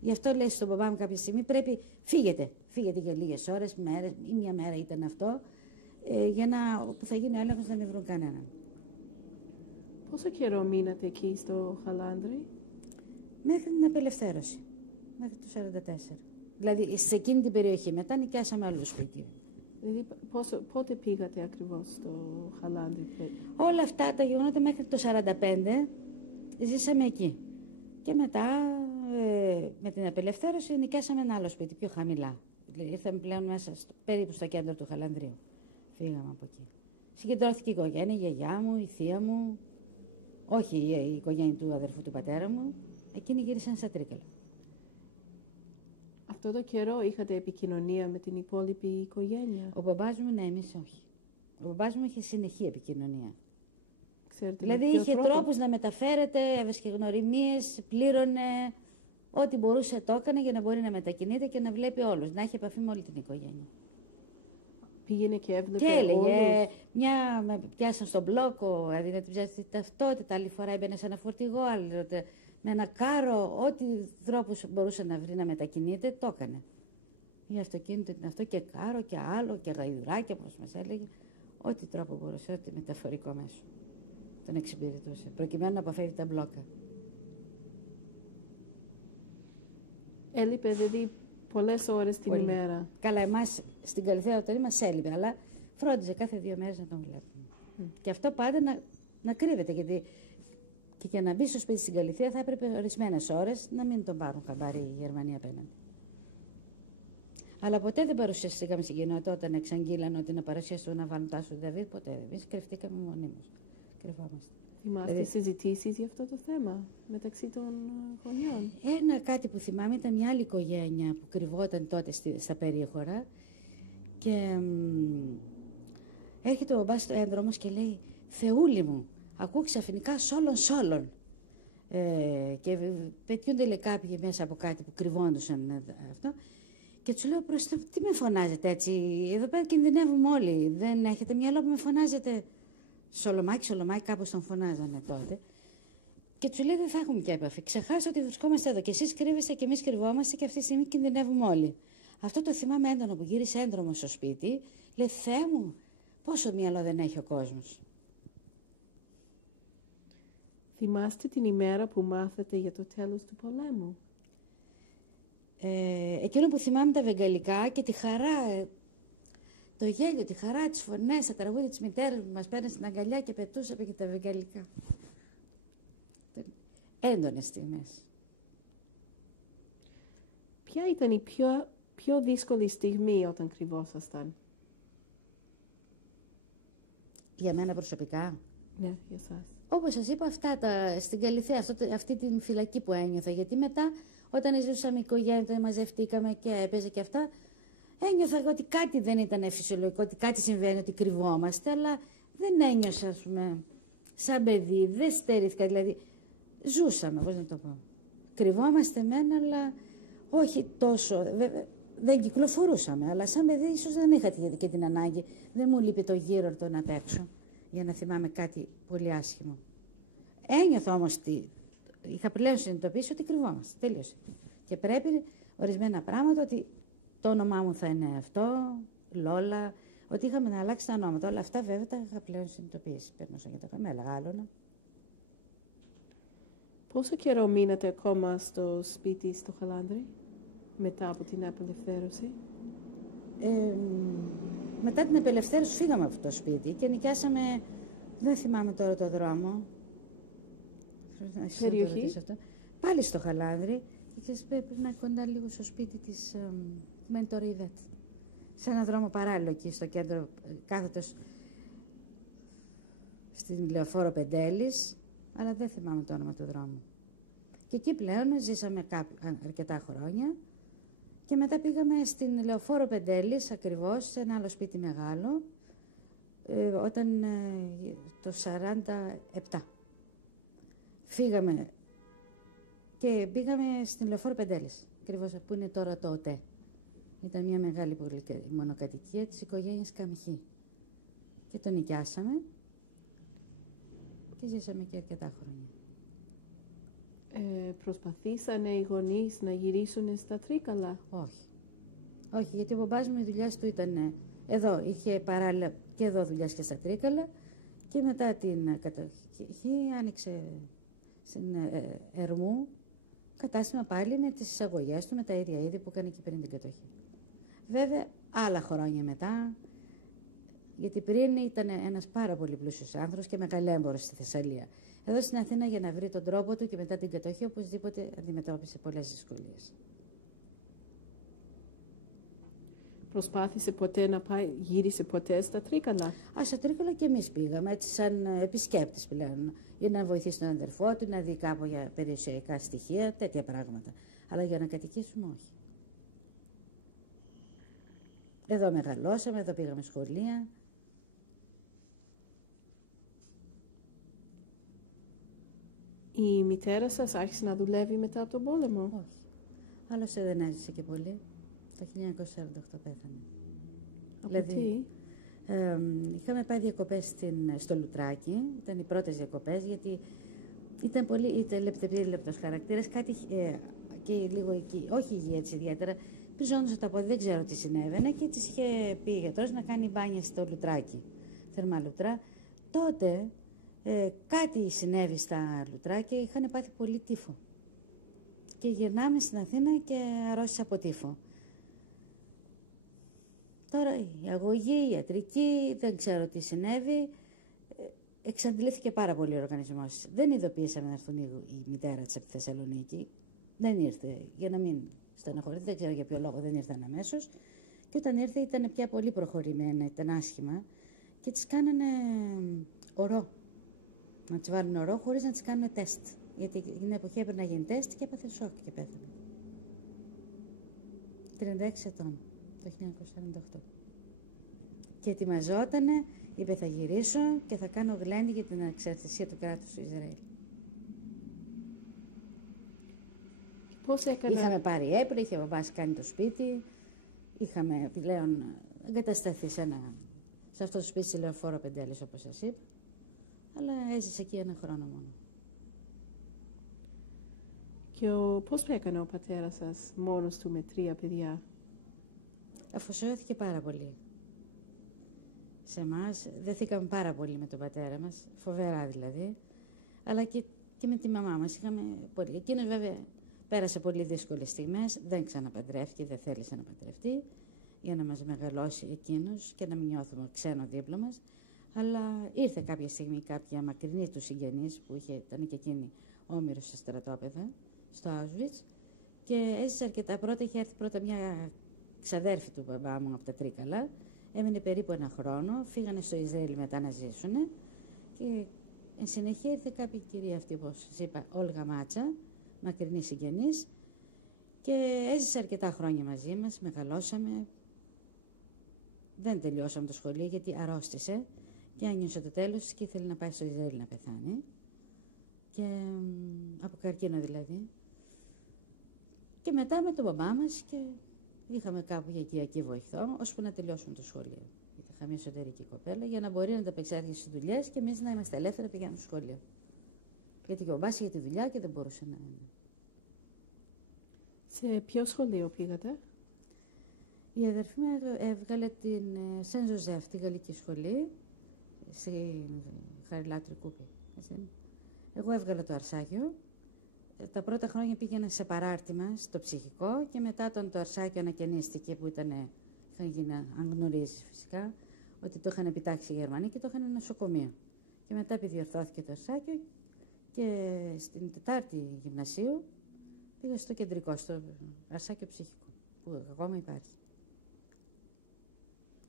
Γι' αυτό λέει στον παπά μου κάποια στιγμή πρέπει φύγετε για λίγες ώρες, μέρες ή 1 μέρα ήταν αυτό, για να που θα γίνει ο έλεγχος να μην βρουν κανέναν. Πόσο καιρό μείνατε εκεί στο Χαλάνδρι? Μέχρι την απελευθέρωση, μέχρι το 1944. Δηλαδή σε εκείνη την περιοχή, μετά νοικιάσαμε άλλο σπίτι. Δηλαδή πότε πήγατε ακριβώς στο Χαλάνδρι? Όλα αυτά τα γεγονότα μέχρι το 1945 ζήσαμε εκεί. Και μετά με την απελευθέρωση νοικιάσαμε ένα άλλο σπίτι πιο χαμηλά. Ήρθαμε πλέον μέσα περίπου στο κέντρο του Χαλανδρίου. Φύγαμε από εκεί. Συγκεντρώθηκε η οικογένεια, η γιαγιά μου, η θεία μου, όχι η οικογένεια του αδερφού του πατέρα μου. Εκείνοι γύρισαν στα Τρίκαλα. Αυτό το καιρό είχατε επικοινωνία με την υπόλοιπη οικογένεια? Ο μπαμπάς μου, ναι, εμείς όχι. Ο μπαμπάς μου είχε συνεχή επικοινωνία. Ξέρετε, Δηλαδή με ποιο είχε τρόπο? τρόπους να μεταφέρεται, έβρισκε γνωριμίες, πλήρωνε, ό,τι μπορούσε το έκανε για να μπορεί να μετακινείται και να βλέπει όλους, να έχει επαφή με όλη την οικογένεια. Πήγαινε και έβλεπε Και έλεγε, όλους. μια με πιάσαν στον μπλόκο, έδινε την ψεύτικη ταυτότητα, άλλη φορά έμπαινε σε ένα φορτηγό, άλλη με ένα κάρο, ό,τι τρόπους μπορούσε να βρει να μετακινείται, το έκανε. Ή αυτοκίνητο ήταν αυτό και κάρο και άλλο και γαϊδουράκια, όπως μας έλεγε, ό,τι τρόπο μπορούσε, ό,τι μεταφορικό μέσο. Τον εξυπηρετούσε, προκειμένου να αποφεύγει τα μπλόκα. Έλειπε δηλαδή πολλές ώρες την Πολύ. ημέρα. Καλά, εμάς στην Καλυθέα όταν μας έλειπε, αλλά φρόντιζε κάθε 2 μέρες να τον βλέπουμε. Και αυτό πάντα να κρύβεται, γιατί και για να μπει στο σπίτι στην Καλυθέα θα έπρεπε ορισμένες ώρες να μην τον πάρουν χαμπάρι οι Γερμανοί απέναντι. Αλλά ποτέ δεν παρουσιαστήκαμε στην κοινότητα όταν εξαγγείλαν ότι να παρουσιαστούν να βάλουν τάσο του Δαβίδ. Ποτέ. Εμείς κρυφτήκαμε μονίμως. Κρυβόμαστε. Θυμάστε Δηλαδή, συζητήσεις για αυτό το θέμα μεταξύ των γονιών? ένα κάτι που θυμάμαι ήταν μια άλλη οικογένεια που κρυβόταν τότε στα περίχωρα και έρχεται ο μπαμπάς στο ένδρομος και λέει «Θεούλη μου, ακούω ξαφνικά σόλον». Και πετιούνται λέει κάποιοι μέσα από κάτι που κρυβόντουσαν αυτό. Και του λέω προς το, τι με φωνάζετε έτσι, εδώ πέρα κινδυνεύουμε όλοι, δεν έχετε μυαλό που με φωνάζετε. Σολομάκι, κάπως τον φωνάζανε τότε. Και του λέει δεν θα έχουμε πια επαφή. Ξεχάστε ότι βρισκόμαστε εδώ και εσείς κρύβεστε και εμείς κρυβόμαστε και αυτή τη στιγμή κινδυνεύουμε όλοι. Αυτό το θυμάμαι έντονο που γύρισε έντρομο στο σπίτι. Λέει Θεέ μου, πόσο μυαλό δεν έχει ο κόσμος. Θυμάστε την ημέρα που μάθατε για το τέλος του πολέμου? Εκείνο που θυμάμαι τα βεγγαλικά και τη χαρά, το γέλιο, τη χαρά, τις φωνές, τα τραγούδια της μητέρας που μας παίρνει στην αγκαλιά και πετούσαμε και τα βεγγαλικά. Έντονες στιγμές. Ποια ήταν η πιο δύσκολη στιγμή όταν κρυβόσασταν? Για μένα προσωπικά. Ναι, για εσάς. Όπως σας είπα, στην Καλυθέα, αυτή την φυλακή που ένιωθα. Γιατί μετά, όταν ζούσαμε οικογένεια, όταν μαζευτήκαμε και έπαιζε και αυτά, ένιωθα ότι κάτι δεν ήταν φυσιολογικό, ότι κάτι συμβαίνει, ότι κρυβόμαστε, αλλά δεν ένιωσα, ας πούμε, σαν παιδί, δεν στερήθηκα, δηλαδή ζούσαμε, πώς να το πω. Κρυβόμαστε μεν, αλλά όχι τόσο, δεν κυκλοφορούσαμε, αλλά σαν παιδί ίσως δεν είχα και την ανάγκη, δεν μου λείπει το γύρο το να παίξω, για να θυμάμαι κάτι πολύ άσχημο. Ένιωθα όμως, είχα πλέον συνειδητοποιήσει ότι κρυβόμαστε, τέλειωσε. Και πρέπει ορισμένα πράγματα, ότι το όνομά μου θα είναι αυτό, Λόλα, ότι είχαμε να αλλάξει τα ονόματα. Όλα αυτά βέβαια τα είχα πλέον συνειδητοποιήσει. Περνούσα και τα καμέλα, άλλωνα. Πόσο καιρό μείνατε ακόμα στο σπίτι στο Χαλάνδρι, μετά από την απελευθέρωση? Μετά την απελευθέρωση φύγαμε από το σπίτι και νοικιάσαμε, δεν θυμάμαι τώρα το δρόμο. Περιοχή? Πάλι στο Χαλάνδρι. Και πρέπει να είναι κοντά λίγο στο σπίτι της Μέντορ Ιβέτ. Σε έναν δρόμο παράλληλο εκεί στο κέντρο, κάθετος στην Λεωφόρο Πεντέλης, αλλά δεν θυμάμαι το όνομα του δρόμου. Και εκεί πλέον ζήσαμε αρκετά χρόνια και μετά πήγαμε στην Λεωφόρο Πεντέλης ακριβώς, σε ένα άλλο σπίτι μεγάλο, όταν το 47. Φύγαμε και πήγαμε στην Λεωφόρο Πεντέλης, ακριβώς που είναι τώρα το ΟΤΕ. Ήταν μια μεγάλη μονοκατοικία της οικογένειας Καμχή. Και το νοικιάσαμε και ζήσαμε και αρκετά χρόνια. Προσπαθήσανε οι γονείς να γυρίσουν στα Τρίκαλα? Όχι. Όχι, γιατί ο μπαμπάς μου η δουλειά του ήταν εδώ. Είχε παράλληλα και εδώ δουλειάς και στα Τρίκαλα και μετά την κατοχή άνοιξε στην Ερμού κατάστημα πάλι με τις εισαγωγές του, με τα ίδια είδη που έκανε και πριν την κατοχή. Βέβαια, άλλα χρόνια μετά, γιατί πριν ήταν ένας πάρα πολύ πλούσιος άνθρωπος και μεγαλέμπορος στη Θεσσαλία. Εδώ στην Αθήνα για να βρει τον τρόπο του και μετά την κατοχή οπωσδήποτε αντιμετώπισε πολλές δυσκολίες. Προσπάθησε ποτέ να πάει, γύρισε ποτέ στα Τρίκαλα? Στα Τρίκαλα και εμείς πήγαμε, έτσι σαν επισκέπτες πλέον, για να βοηθήσει τον αδερφό του, να δει κάπου για περιουσιακά στοιχεία, τέτοια πράγματα. Αλλά για να κατοικήσουμε όχι. Εδώ μεγαλώσαμε, εδώ πήγαμε σχολεία. Η μητέρα σας άρχισε να δουλεύει μετά από τον πόλεμο? Όχι. Άλλωστε δεν έζησε και πολύ. Το 1948 πέθανε. Από Δηλαδή, τι? Είχαμε πάει διακοπές στο Λουτράκι. Ήταν οι πρώτες διακοπές, γιατί ήταν πολύ λεπτός χαρακτήρας. Κάτι και λίγο εκεί, όχι υγεία έτσι ιδιαίτερα. Πριζόντουσε τα πόδια, δεν ξέρω τι συνέβαινε και της είχε πει ο γιατρός να κάνει μπάνια στο Λουτράκι. Θερμά λουτρά. Τότε κάτι συνέβη στα Λουτράκια, είχαν πάθει πολύ τύφο. Και γυρνάμε στην Αθήνα και αρρώστησε από τύφο. Τώρα η αγωγή, η ιατρική, δεν ξέρω τι συνέβη. Εξαντλήθηκε πάρα πολύ ο οργανισμός. Δεν ειδοποίησαμε να έρθουν η μητέρα της από τη Θεσσαλονίκη. Δεν ήρθε, για να μην στεναχωρηθεί, δεν ξέρω για ποιο λόγο δεν ήρθαν αμέσως. Και όταν ήρθε ήταν πια πολύ προχωρημένα, ήταν άσχημα και τις κάνανε ορό. Να τις βάλουν ορό χωρίς να τις κάνουν τεστ. Γιατί την εποχή έπρεπε να γίνει τεστ και έπαθε σοκ και πέθανε. 36 ετών, το 1948. Και ετοιμαζότανε, είπε θα γυρίσω και θα κάνω γλέντι για την ανεξαρτησία του κράτους του Ισραήλ. Πώς έκανε? Είχαμε πάρει έπρε, είχε ο μπαμπάς κάνει το σπίτι, είχαμε πλέον εγκατασταθεί σε αυτό το σπίτι σε Λεωφόρο Πεντέλης, όπως σας είπα, αλλά έζησε εκεί ένα χρόνο μόνο. Και πώς έκανε ο πατέρας σας μόνος του με 3 παιδιά? Αφοσιώθηκε πάρα πολύ. Σε εμάς δεθήκαμε πάρα πολύ με τον πατέρα μας, φοβερά δηλαδή, αλλά και με τη μαμά μας είχαμε πολύ. Εκείνος βέβαια πέρασε πολύ δύσκολες στιγμές, δεν ξαναπαντρεύτηκε, δεν θέλησε να παντρευτεί για να μας μεγαλώσει εκείνος και να μην νιώθουμε ξένο δίπλα μας. Αλλά ήρθε κάποια στιγμή κάποια μακρινή του συγγενής που ήταν και εκείνη όμηρος στα στρατόπεδα, στο Auschwitz, και έζησε αρκετά. Πρώτα είχε έρθει πρώτα μια ξαδέρφη του μπαμπά μου από τα Τρίκαλα, έμεινε περίπου ένα χρόνο, φύγανε στο Ισραήλ μετά να ζήσουν και εν συνεχεία ήρθε κάποια κυρία αυτή, όπως σας είπα, Όλγα Μάτσα, μακρινή συγγενής, και έζησε αρκετά χρόνια μαζί μας, μεγαλώσαμε. Δεν τελειώσαμε το σχολείο γιατί αρρώστησε και άνοιωσε το τέλος και ήθελε να πάει στο Ισραήλ να πεθάνει. Και από καρκίνο δηλαδή. Και μετά με τον μπαμπά μας και είχαμε κάπου για οικιακή βοηθό, ώσπου να τελειώσουμε το σχολείο. Γιατί είχαμε μια εσωτερική κοπέλα για να μπορεί να τα απεξάρτησει στις δουλειές και εμείς να είμαστε ελεύθεροι να πηγαίνουμε στο σχολείο. Γιατί και ο μπαμπάς είχε τη δουλειά και δεν μπορούσε να. Σε ποιο σχολείο πήγατε? Η αδερφή μου έβγαλε την Σεν Ζωζέφ, τη γαλλική σχολή, στη Χαριλάου Τρικούπη. Εγώ έβγαλα το Αρσάκιο. Τα πρώτα χρόνια πήγαινα σε παράρτημα στο ψυχικό και μετά όταν το Αρσάκιο ανακαινίστηκε, που είχαν γίνει, αν γνωρίζεις φυσικά, ότι το είχαν επιτάξει οι Γερμανοί και το είχαν νοσοκομείο. Και μετά επιδιορθώθηκε το Αρσάκιο και στην Τετάρτη Γυμνασίου πήγα στο κεντρικό, στο Αρσάκιο ψυχικό, που ακόμα υπάρχει.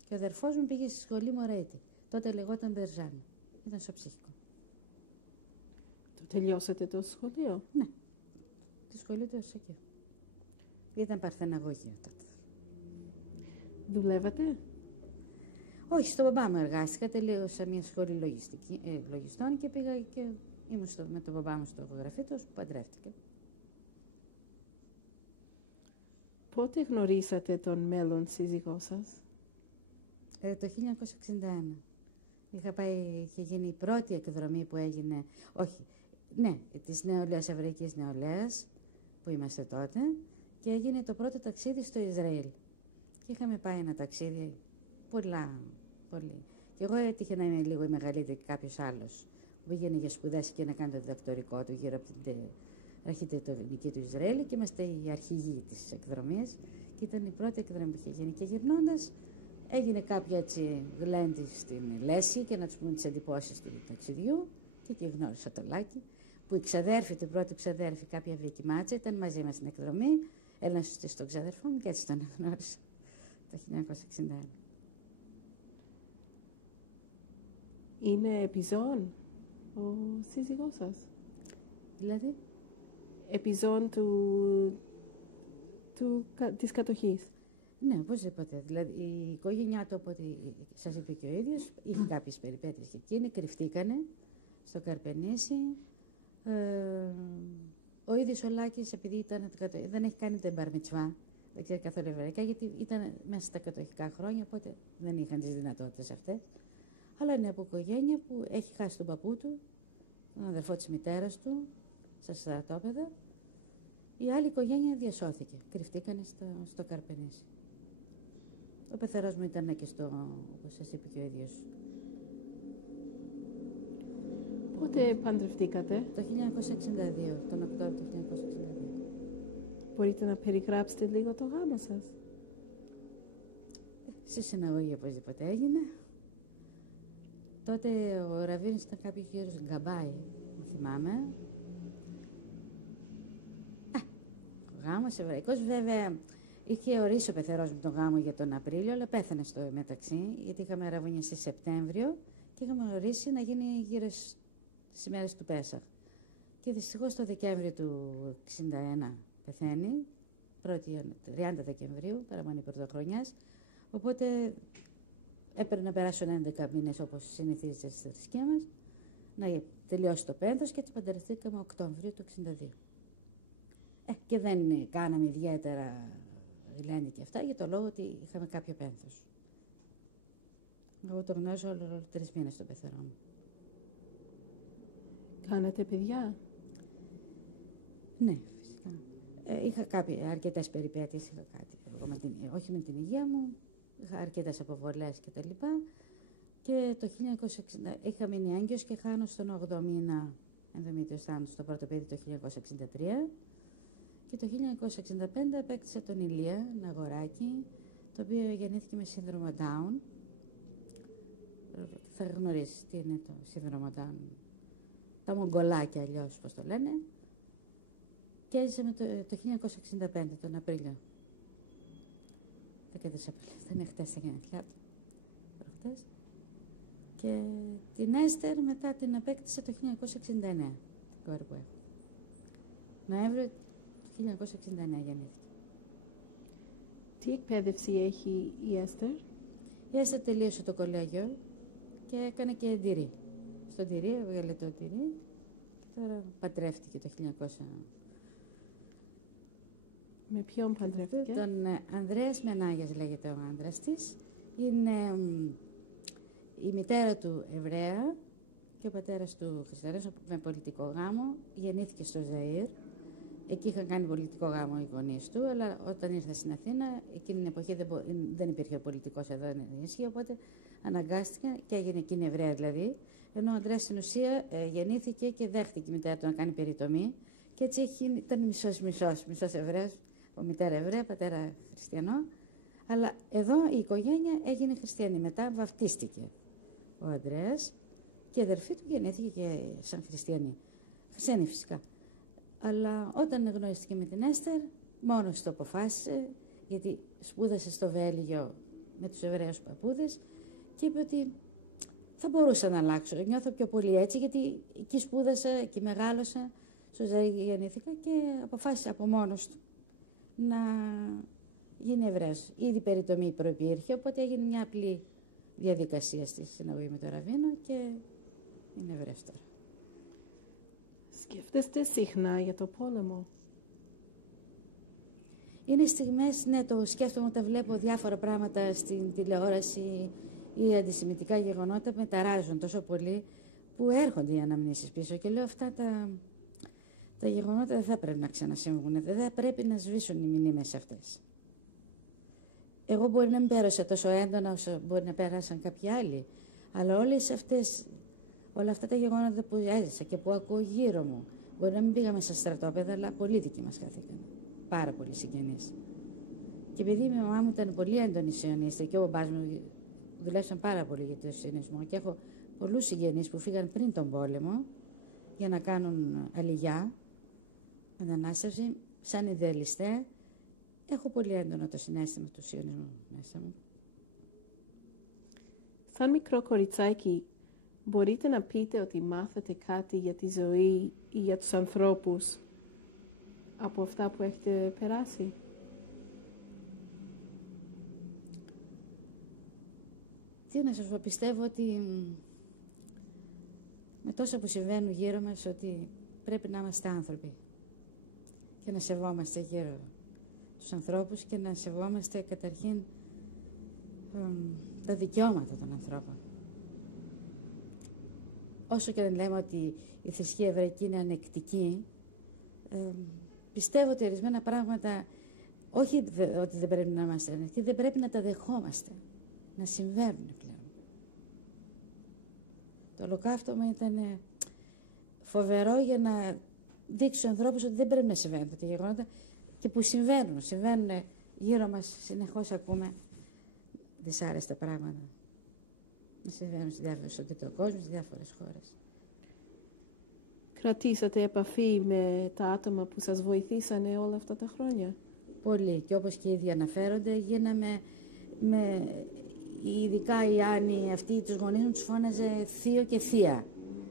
Και ο αδερφός μου πήγε στη σχολή Μωρέτη. Τότε λεγόταν Μπερζάνη. Ήταν στο ψυχικό. Το τελειώσατε το σχολείο? Ναι. Τη σχολή του Αρσακίου. Ήταν παρθεναγωγείο τότε. Δουλεύατε? Όχι, στον μπαμπά μου εργάστηκα. Τελείωσα μια σχολή λογιστών και πήγα και ήμουν με τον μπαμπά μου στο γραφείο του, που παντρεύτηκα. Πότε γνωρίσατε τον μέλλον σύζυγό σας? Το 1961. Είχε γίνει η πρώτη εκδρομή που έγινε, όχι, ναι, της νεολαίας, εβραϊκής νεολαίας, που είμαστε τότε, και έγινε το πρώτο ταξίδι στο Ισραήλ. Και είχαμε πάει ένα ταξίδι πολύ. Και εγώ έτυχε να είμαι λίγο η μεγαλύτερη και κάποιος άλλος, που πήγαινε για σπουδές και να κάνει το διδακτορικό του γύρω από την αρχιτεκτονική του Ισραήλ και είμαστε οι αρχηγοί της εκδρομής και ήταν η πρώτη εκδρομή που είχε γίνει. Και γυρνώντας, έγινε κάποια έτσι γλέντι στην Λέση και να τους πούμε τις εντυπώσεις του ταξιδιού και εκεί γνώρισα το Λάκη, που η ξαδέρφη, την πρώτη ξαδέρφη, κάποια Βίκη Μάτσα, ήταν μαζί μας στην εκδρομή, έλα να σου στήσει τον ξαδέρφο μου και έτσι τον γνώρισα το 1961. Είναι επιζών ο σύζυγός σας? Δηλαδή? Επιζών της κατοχής. Ναι, οπωσδήποτε. Δηλαδή, η οικογένειά του, από ό,τι σας είπε και ο ίδιος, είχε κάποιες περιπέτειες και εκείνοι, κρυφτήκανε στο Καρπενήσι, Ο ίδιος ο Λάκης, επειδή δεν έχει κάνει την μπαρμιτσβά, δεν ξέρει καθόλου εβραϊκά, γιατί ήταν μέσα στα κατοχικά χρόνια, οπότε δεν είχαν τις δυνατότητες αυτές. Αλλά είναι από οικογένεια που έχει χάσει τον παππού του, τον αδερφό της μητέρας του, στα στρατόπεδα. Η άλλη οικογένεια διασώθηκε, κρυφτήκανε στο Καρπενήσι. Ο πεθερός μου ήταν και όπως σας είπε και ο ίδιος. Πότε παντρευτήκατε? Το 1962, τον Οκτώβριο του 1962. Μπορείτε να περιγράψετε λίγο το γάμο σας? Στη συναγωγή οπωσδήποτε έγινε. Τότε ο Ραβίνης ήταν κάποιος γύρος Γκαμπάι, θυμάμαι. Ο γάμος εβραϊκός, βέβαια, είχε ορίσει ο πεθερός μου τον γάμο για τον Απρίλιο, αλλά πέθανε στο μεταξύ, γιατί είχαμε ραβούνιαση Σεπτέμβριο και είχαμε ορίσει να γίνει γύρω στις ημέρες του Πέσαχ. Και δυστυχώς το Δεκέμβριο του 1961 πεθαίνει, 30 Δεκεμβρίου, παραμονή πρωτοχρονιάς, οπότε έπρεπε να περάσουν 11 μήνες όπως συνηθίζεται στη θρησκεία μας, να τελειώσει το πένθος και έτσι παντρευτήκαμε Οκτώβριο του 1962. Και δεν κάναμε ιδιαίτερα γλέντι και αυτά, για το λόγο ότι είχαμε κάποιο πένθος. Εγώ το γνώριζα όλο 3 μήνες τον πεθερό μου. Κάνατε παιδιά? Ναι, φυσικά. Είχα αρκετές περιπέτειες, είχα κάτι. Όχι με την υγεία μου, είχα αρκετές αποβολές κτλ. Και το 1960 είχα μείνει έγκυος και χάνω στον 8ο μήνα ενδομήτριος θάνατος στο πρώτο παιδί το 1963. Και το 1965 απέκτησα τον Ηλία, ένα αγοράκι, το οποίο γεννήθηκε με σύνδρομο Down. Θα γνωρίσει τι είναι το σύνδρομο Down. Τα μογγολάκια αλλιώς, πώς το λένε. Και έζησε με το 1965, τον Απρίλιο. 14 Απριλίου, ήταν χτες τα γενέθλιά του, προχτές. Και την Έστερ μετά την απέκτησα το 1969, την κόρη που έχω. Νοέμβριο του 1969 γεννήθηκε. Τι εκπαίδευση έχει η Έστερ? Η Έστερ τελείωσε το κολέγιο και έκανε και τυρί. Στο τυρί, έβγαλε το τυρί και τώρα παντρεύτηκε το 1900. Με ποιον παντρεύτηκε? Τον Ανδρέας Μενάγιας λέγεται ο άντρας της. Είναι η μητέρα του Εβραία και ο πατέρας του Χριστιανός με πολιτικό γάμο. Γεννήθηκε στο Ζαΐρ. Εκεί είχαν κάνει πολιτικό γάμο οι γονείς του, αλλά όταν ήρθε στην Αθήνα, εκείνη την εποχή δεν υπήρχε ο πολιτικός εδώ, δεν ίσχυε, οπότε αναγκάστηκε και έγινε εκείνη Εβραία δηλαδή. Ενώ ο Ανδρέας στην ουσία γεννήθηκε και δέχτηκε η μητέρα του να κάνει περιτομή. Και έτσι ήταν μισός Εβραίος, ο μητέρα Εβραία, πατέρα Χριστιανό. Αλλά εδώ η οικογένεια έγινε χριστιανή. Μετά βαφτίστηκε ο Ανδρέας και η αδερφή του γεννήθηκε και σαν χριστιανή. Χριστιανή φυσικά. Αλλά όταν γνωρίστηκε με την Έστερ, μόνος το αποφάσισε, γιατί σπούδασε στο Βέλγιο με τους Εβραίους παππούδες και είπε ότι θα μπορούσα να αλλάξω. Νιώθω πιο πολύ έτσι, γιατί εκεί σπούδασα, εκεί μεγάλωσα, στο Ζαΐρ γεννήθηκα και αποφάσισε από μόνος του να γίνει Εβραίος. Ήδη περιτομή προϋπήρχε, οπότε έγινε μια απλή διαδικασία στη συναγωγή με τον Ραβίνο και είναι Εβραίος τώρα. Σκέφτεστε συχνά για το πόλεμο? Είναι στιγμές, ναι, το σκέφτομαι όταν βλέπω διάφορα πράγματα στην τηλεόραση ή αντισημιτικά γεγονότα με ταράζουν τόσο πολύ που έρχονται οι αναμνήσεις πίσω και λέω αυτά τα γεγονότα δεν θα πρέπει να ξανασυμβούν, δεν θα πρέπει να σβήσουν οι μνήμες αυτές. Εγώ μπορεί να μην πέρασα τόσο έντονα όσο μπορεί να πέρασαν κάποιοι άλλοι, αλλά όλα αυτά τα γεγονότα που έζησα και που ακούω γύρω μου, μπορεί να μην πήγαμε στα στρατόπεδα, αλλά πολλοί δικοί μας χάθηκαν. Πάρα πολλοί συγγενείς. Και επειδή η μαμά μου ήταν πολύ έντονη σιωνίστρια και ο μπαμπάς μου δουλεύαν πάρα πολύ για το σιωνισμό και έχω πολλούς συγγενείς που φύγαν πριν τον πόλεμο για να κάνουν αλληγιά, μετανάστευση, σαν ιδεαλιστέ, έχω πολύ έντονο το συναίσθημα του σιωνισμού μέσα μου. Σαν μικρό κοριτσάκι, μπορείτε να πείτε ότι μάθατε κάτι για τη ζωή ή για τους ανθρώπους από αυτά που έχετε περάσει? Τι να σας πω, πιστεύω ότι με τόσα που συμβαίνουν γύρω μας, ότι πρέπει να είμαστε άνθρωποι και να σεβόμαστε γύρω τους ανθρώπους και να σεβόμαστε καταρχήν τα δικαιώματα των ανθρώπων. Όσο και δεν λέμε ότι η θρησκεία εβραϊκή είναι ανεκτική, πιστεύω ότι ορισμένα πράγματα, όχι ότι δεν πρέπει να είμαστε ανεκτικοί, δεν πρέπει να τα δεχόμαστε, να συμβαίνουν πλέον. Το ολοκαύτωμα ήταν φοβερό για να δείξει στους ανθρώπους ότι δεν πρέπει να συμβαίνουν τα γεγονότα και που συμβαίνουν γύρω μας, συνεχώς ακούμε δυσάρεστα πράγματα. Να συμβαίνουν στον τρίτο κόσμο, σε διάφορες χώρες. Κρατήσατε επαφή με τα άτομα που σας βοηθήσανε όλα αυτά τα χρόνια? Πολύ. Και όπως και ήδη αναφέρονται, γίναμε ειδικά η Άννη, αυτή τους γονείς μου τους φώναζε θείο και θεία.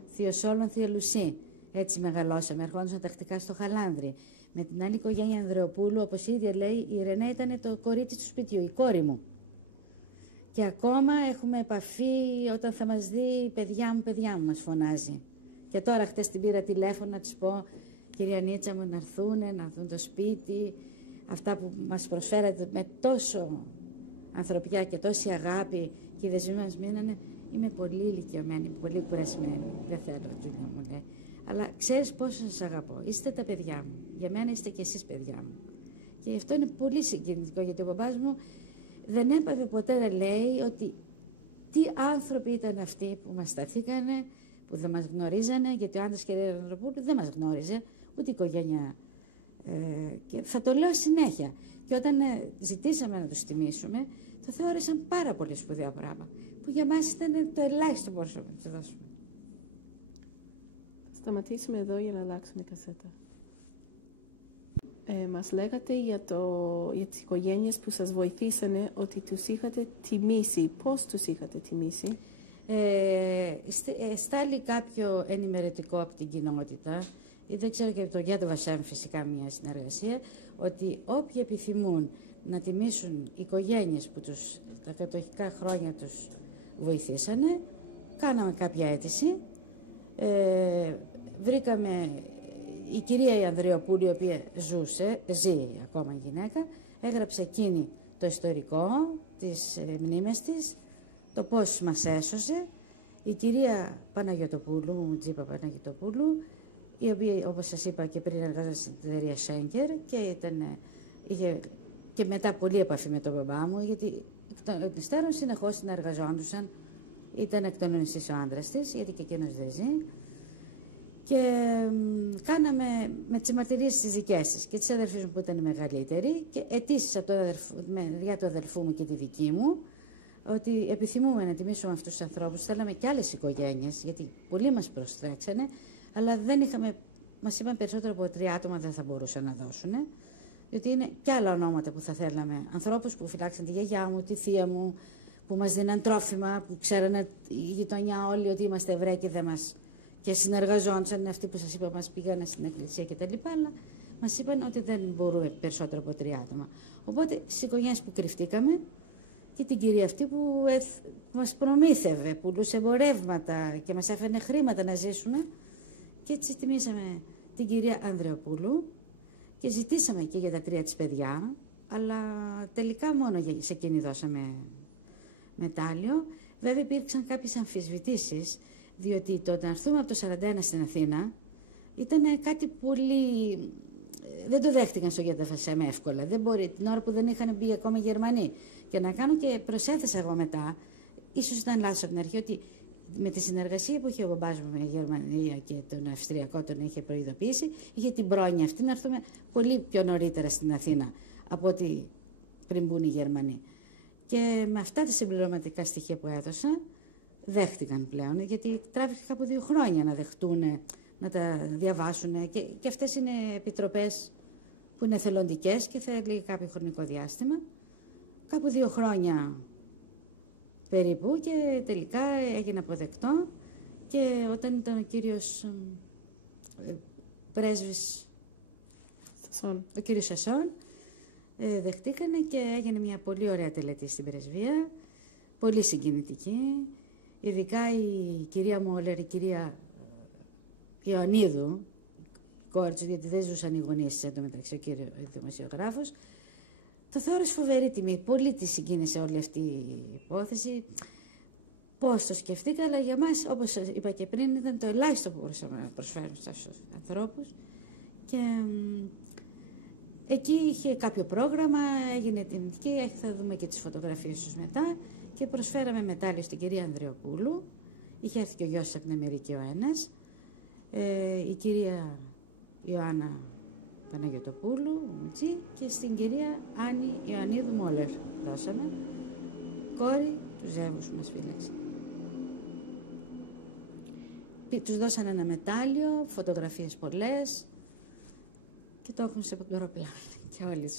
Θείο Σόλων, θεία Λουσί. Έτσι μεγαλώσαμε. Ερχόντουσαν τακτικά στο Χαλάνδρι. Με την άλλη οικογένεια Ανδρεοπούλου, όπως η ίδια λέει, η Ρενέ ήταν το κορίτσι του σπιτιού, η κόρη μου. Και ακόμα έχουμε επαφή όταν θα μας δει, παιδιά μου μας φωνάζει. Και τώρα χτες την πήρα τηλέφωνο να της πω, κυρία Νίτσα μου, να έρθουν το σπίτι, αυτά που μας προσφέρατε με τόσο ανθρωπιά και τόση αγάπη και οι δεσμοί μας μείνανε. Είμαι πολύ ηλικιωμένη, πολύ κουρασμένη, δεν θέλω, Τζούλια μου λέει. Αλλά ξέρεις πόσο σας αγαπώ, είστε τα παιδιά μου, για μένα είστε και εσείς παιδιά μου. Και αυτό είναι πολύ συγκινητικό, γιατί ο μπαμπάς μου δεν έπαβε ποτέ να λέει ότι τι άνθρωποι ήταν αυτοί που μας σταθήκανε, που δεν μας γνωρίζανε, γιατί ο άντρας κ. Ανδρεοπούλου δεν μας γνώριζε, ούτε η οικογένεια. Και θα το λέω συνέχεια. Και όταν ζητήσαμε να τους τιμήσουμε, το θεώρησαν πάρα πολύ σπουδαίο πράγμα, που για μας ήταν το ελάχιστο που μπορούσαμε να τους δώσουμε. Θα σταματήσουμε εδώ για να αλλάξουμε κασέτα. Μας λέγατε για τις οικογένειες που σας βοηθήσανε ότι τους είχατε τιμήσει. Πώς τους είχατε τιμήσει? Στάλει κάποιο ενημερωτικό από την κοινότητα, ή δεν ξέρω, και το Γιάντο Βασάμ φυσικά μια συνεργασία, ότι όποιοι επιθυμούν να τιμήσουν οικογένειες που τα κατοχικά χρόνια τους βοηθήσανε, κάναμε κάποια αίτηση, βρήκαμε η κυρία η Ανδρεοπούλου, η οποία ζει ακόμα γυναίκα, έγραψε εκείνη το ιστορικό, τις μνήμες της, το πώς μας έσωσε. Η κυρία Παναγιωτοπούλου, Τζίπα Παναγιωτοπούλου, η οποία, όπως σας είπα και πριν, εργάζεται στην εταιρεία Σέγκερ και είχε και μετά πολύ επαφή με τον μπαμπά μου, γιατί εκ των υστέρων συνεχώς συνεργαζόντουσαν. Ήταν εκ των νησίς ο άντρας της, γιατί και εκείνος δεν ζει. Και κάναμε με τις μαρτυρίες τις δικές της και της αδερφής μου που ήταν η μεγαλύτερη και αιτήσεις για του αδερφού μου και τη δική μου, ότι επιθυμούμε να τιμήσουμε αυτούς τους ανθρώπους. Θέλαμε και άλλες οικογένειες, γιατί πολλοί μας προστρέξανε, αλλά μας είπαν περισσότερο από 3 άτομα δεν θα μπορούσαν να δώσουν, διότι είναι και άλλα ονόματα που θα θέλαμε. Ανθρώπους που φυλάξαν τη γιαγιά μου, τη θεία μου, που μας δίναν τρόφιμα, που ξέρανε η γειτονιά όλοι ότι είμαστε Εβραίοι και συνεργαζόντουσαν, αυτοί που σας είπα μας πήγανε στην εκκλησία κτλ. Αλλά μας είπαν ότι δεν μπορούμε περισσότερο από 3 άτομα. Οπότε στις οικογένειες που κρυφτήκαμε, και την κυρία αυτή που μας προμήθευε, πουλούσε εμπορεύματα και μας έφερνε χρήματα να ζήσουμε, και έτσι τιμήσαμε την κυρία Ανδρεοπούλου και ζητήσαμε και για τα 3 της παιδιά, αλλά τελικά μόνο σε εκείνη δώσαμε μετάλλιο. Βέβαια υπήρξαν κάποιες αμφισβητήσεις, διότι το να έρθουμε από το 1941 στην Αθήνα ήταν κάτι πολύ... Δεν το δέχτηκαν στο ΓΕΤΑΦΑΣΕΜ εύκολα. Δεν μπορεί, την ώρα που δεν είχαν μπει ακόμα οι Γερμανοί. Και να κάνω και προσέθεσα εγώ μετά, ίσως ήταν λάθος από την αρχή, ότι με τη συνεργασία που είχε ο μπαμπάς μου με τη Γερμανία και τον Αυστριακό τον είχε προειδοποιήσει, είχε την πρόνοια αυτή να έρθουμε πολύ πιο νωρίτερα στην Αθήνα από ότι πριν μπουν οι Γερμανοί. Και με αυτά τα συμπληρωματικά στοιχεία που έδωσα, δέχτηκαν πλέον, γιατί τράβηξε κάπου 2 χρόνια να δεχτούν, να τα διαβάσουν. Και αυτές είναι επιτροπές που είναι εθελοντικές και θέλει κάποιο χρονικό διάστημα. Κάπου 2 χρόνια περίπου, και τελικά έγινε αποδεκτό, και όταν ήταν ο κύριος πρέσβης, ο κύριος Σασόν, δεχτήκανε και έγινε μια πολύ ωραία τελετή στην πρεσβεία, πολύ συγκινητική. Ειδικά η κυρία Μόλερ, η κυρία Ιωαννίδου, κόρη τους, γιατί δεν ζούσαν οι γονείς εντωμεταξύ, ο κύριος δημοσιογράφος. Το θεώρησε φοβερή τιμή. Πολύ τη συγκίνησε όλη αυτή η υπόθεση. Πώς το σκεφτήκα, αλλά για μας, όπως είπα και πριν, ήταν το ελάχιστο που μπορούσαμε να προσφέρουμε στους ανθρώπους. Και εκεί είχε κάποιο πρόγραμμα, έγινε τιμητική, θα δούμε και τις φωτογραφίες τους μετά, και προσφέραμε μετάλλιο στην κυρία Ανδριοπούλου. Είχε έρθει και ο γιος από την Αμερική ο ένας, η κυρία Ιωάννα Παναγιωτοπούλου και στην κυρία Άννη Ιωαννίδου Μόλερ δώσαμε, κόρη του Ζεύγους που μας φύλαξε. Τους δώσανε ένα μετάλλιο, φωτογραφίες πολλές και το έχουν σε ποντοροπλάνο και όλοι.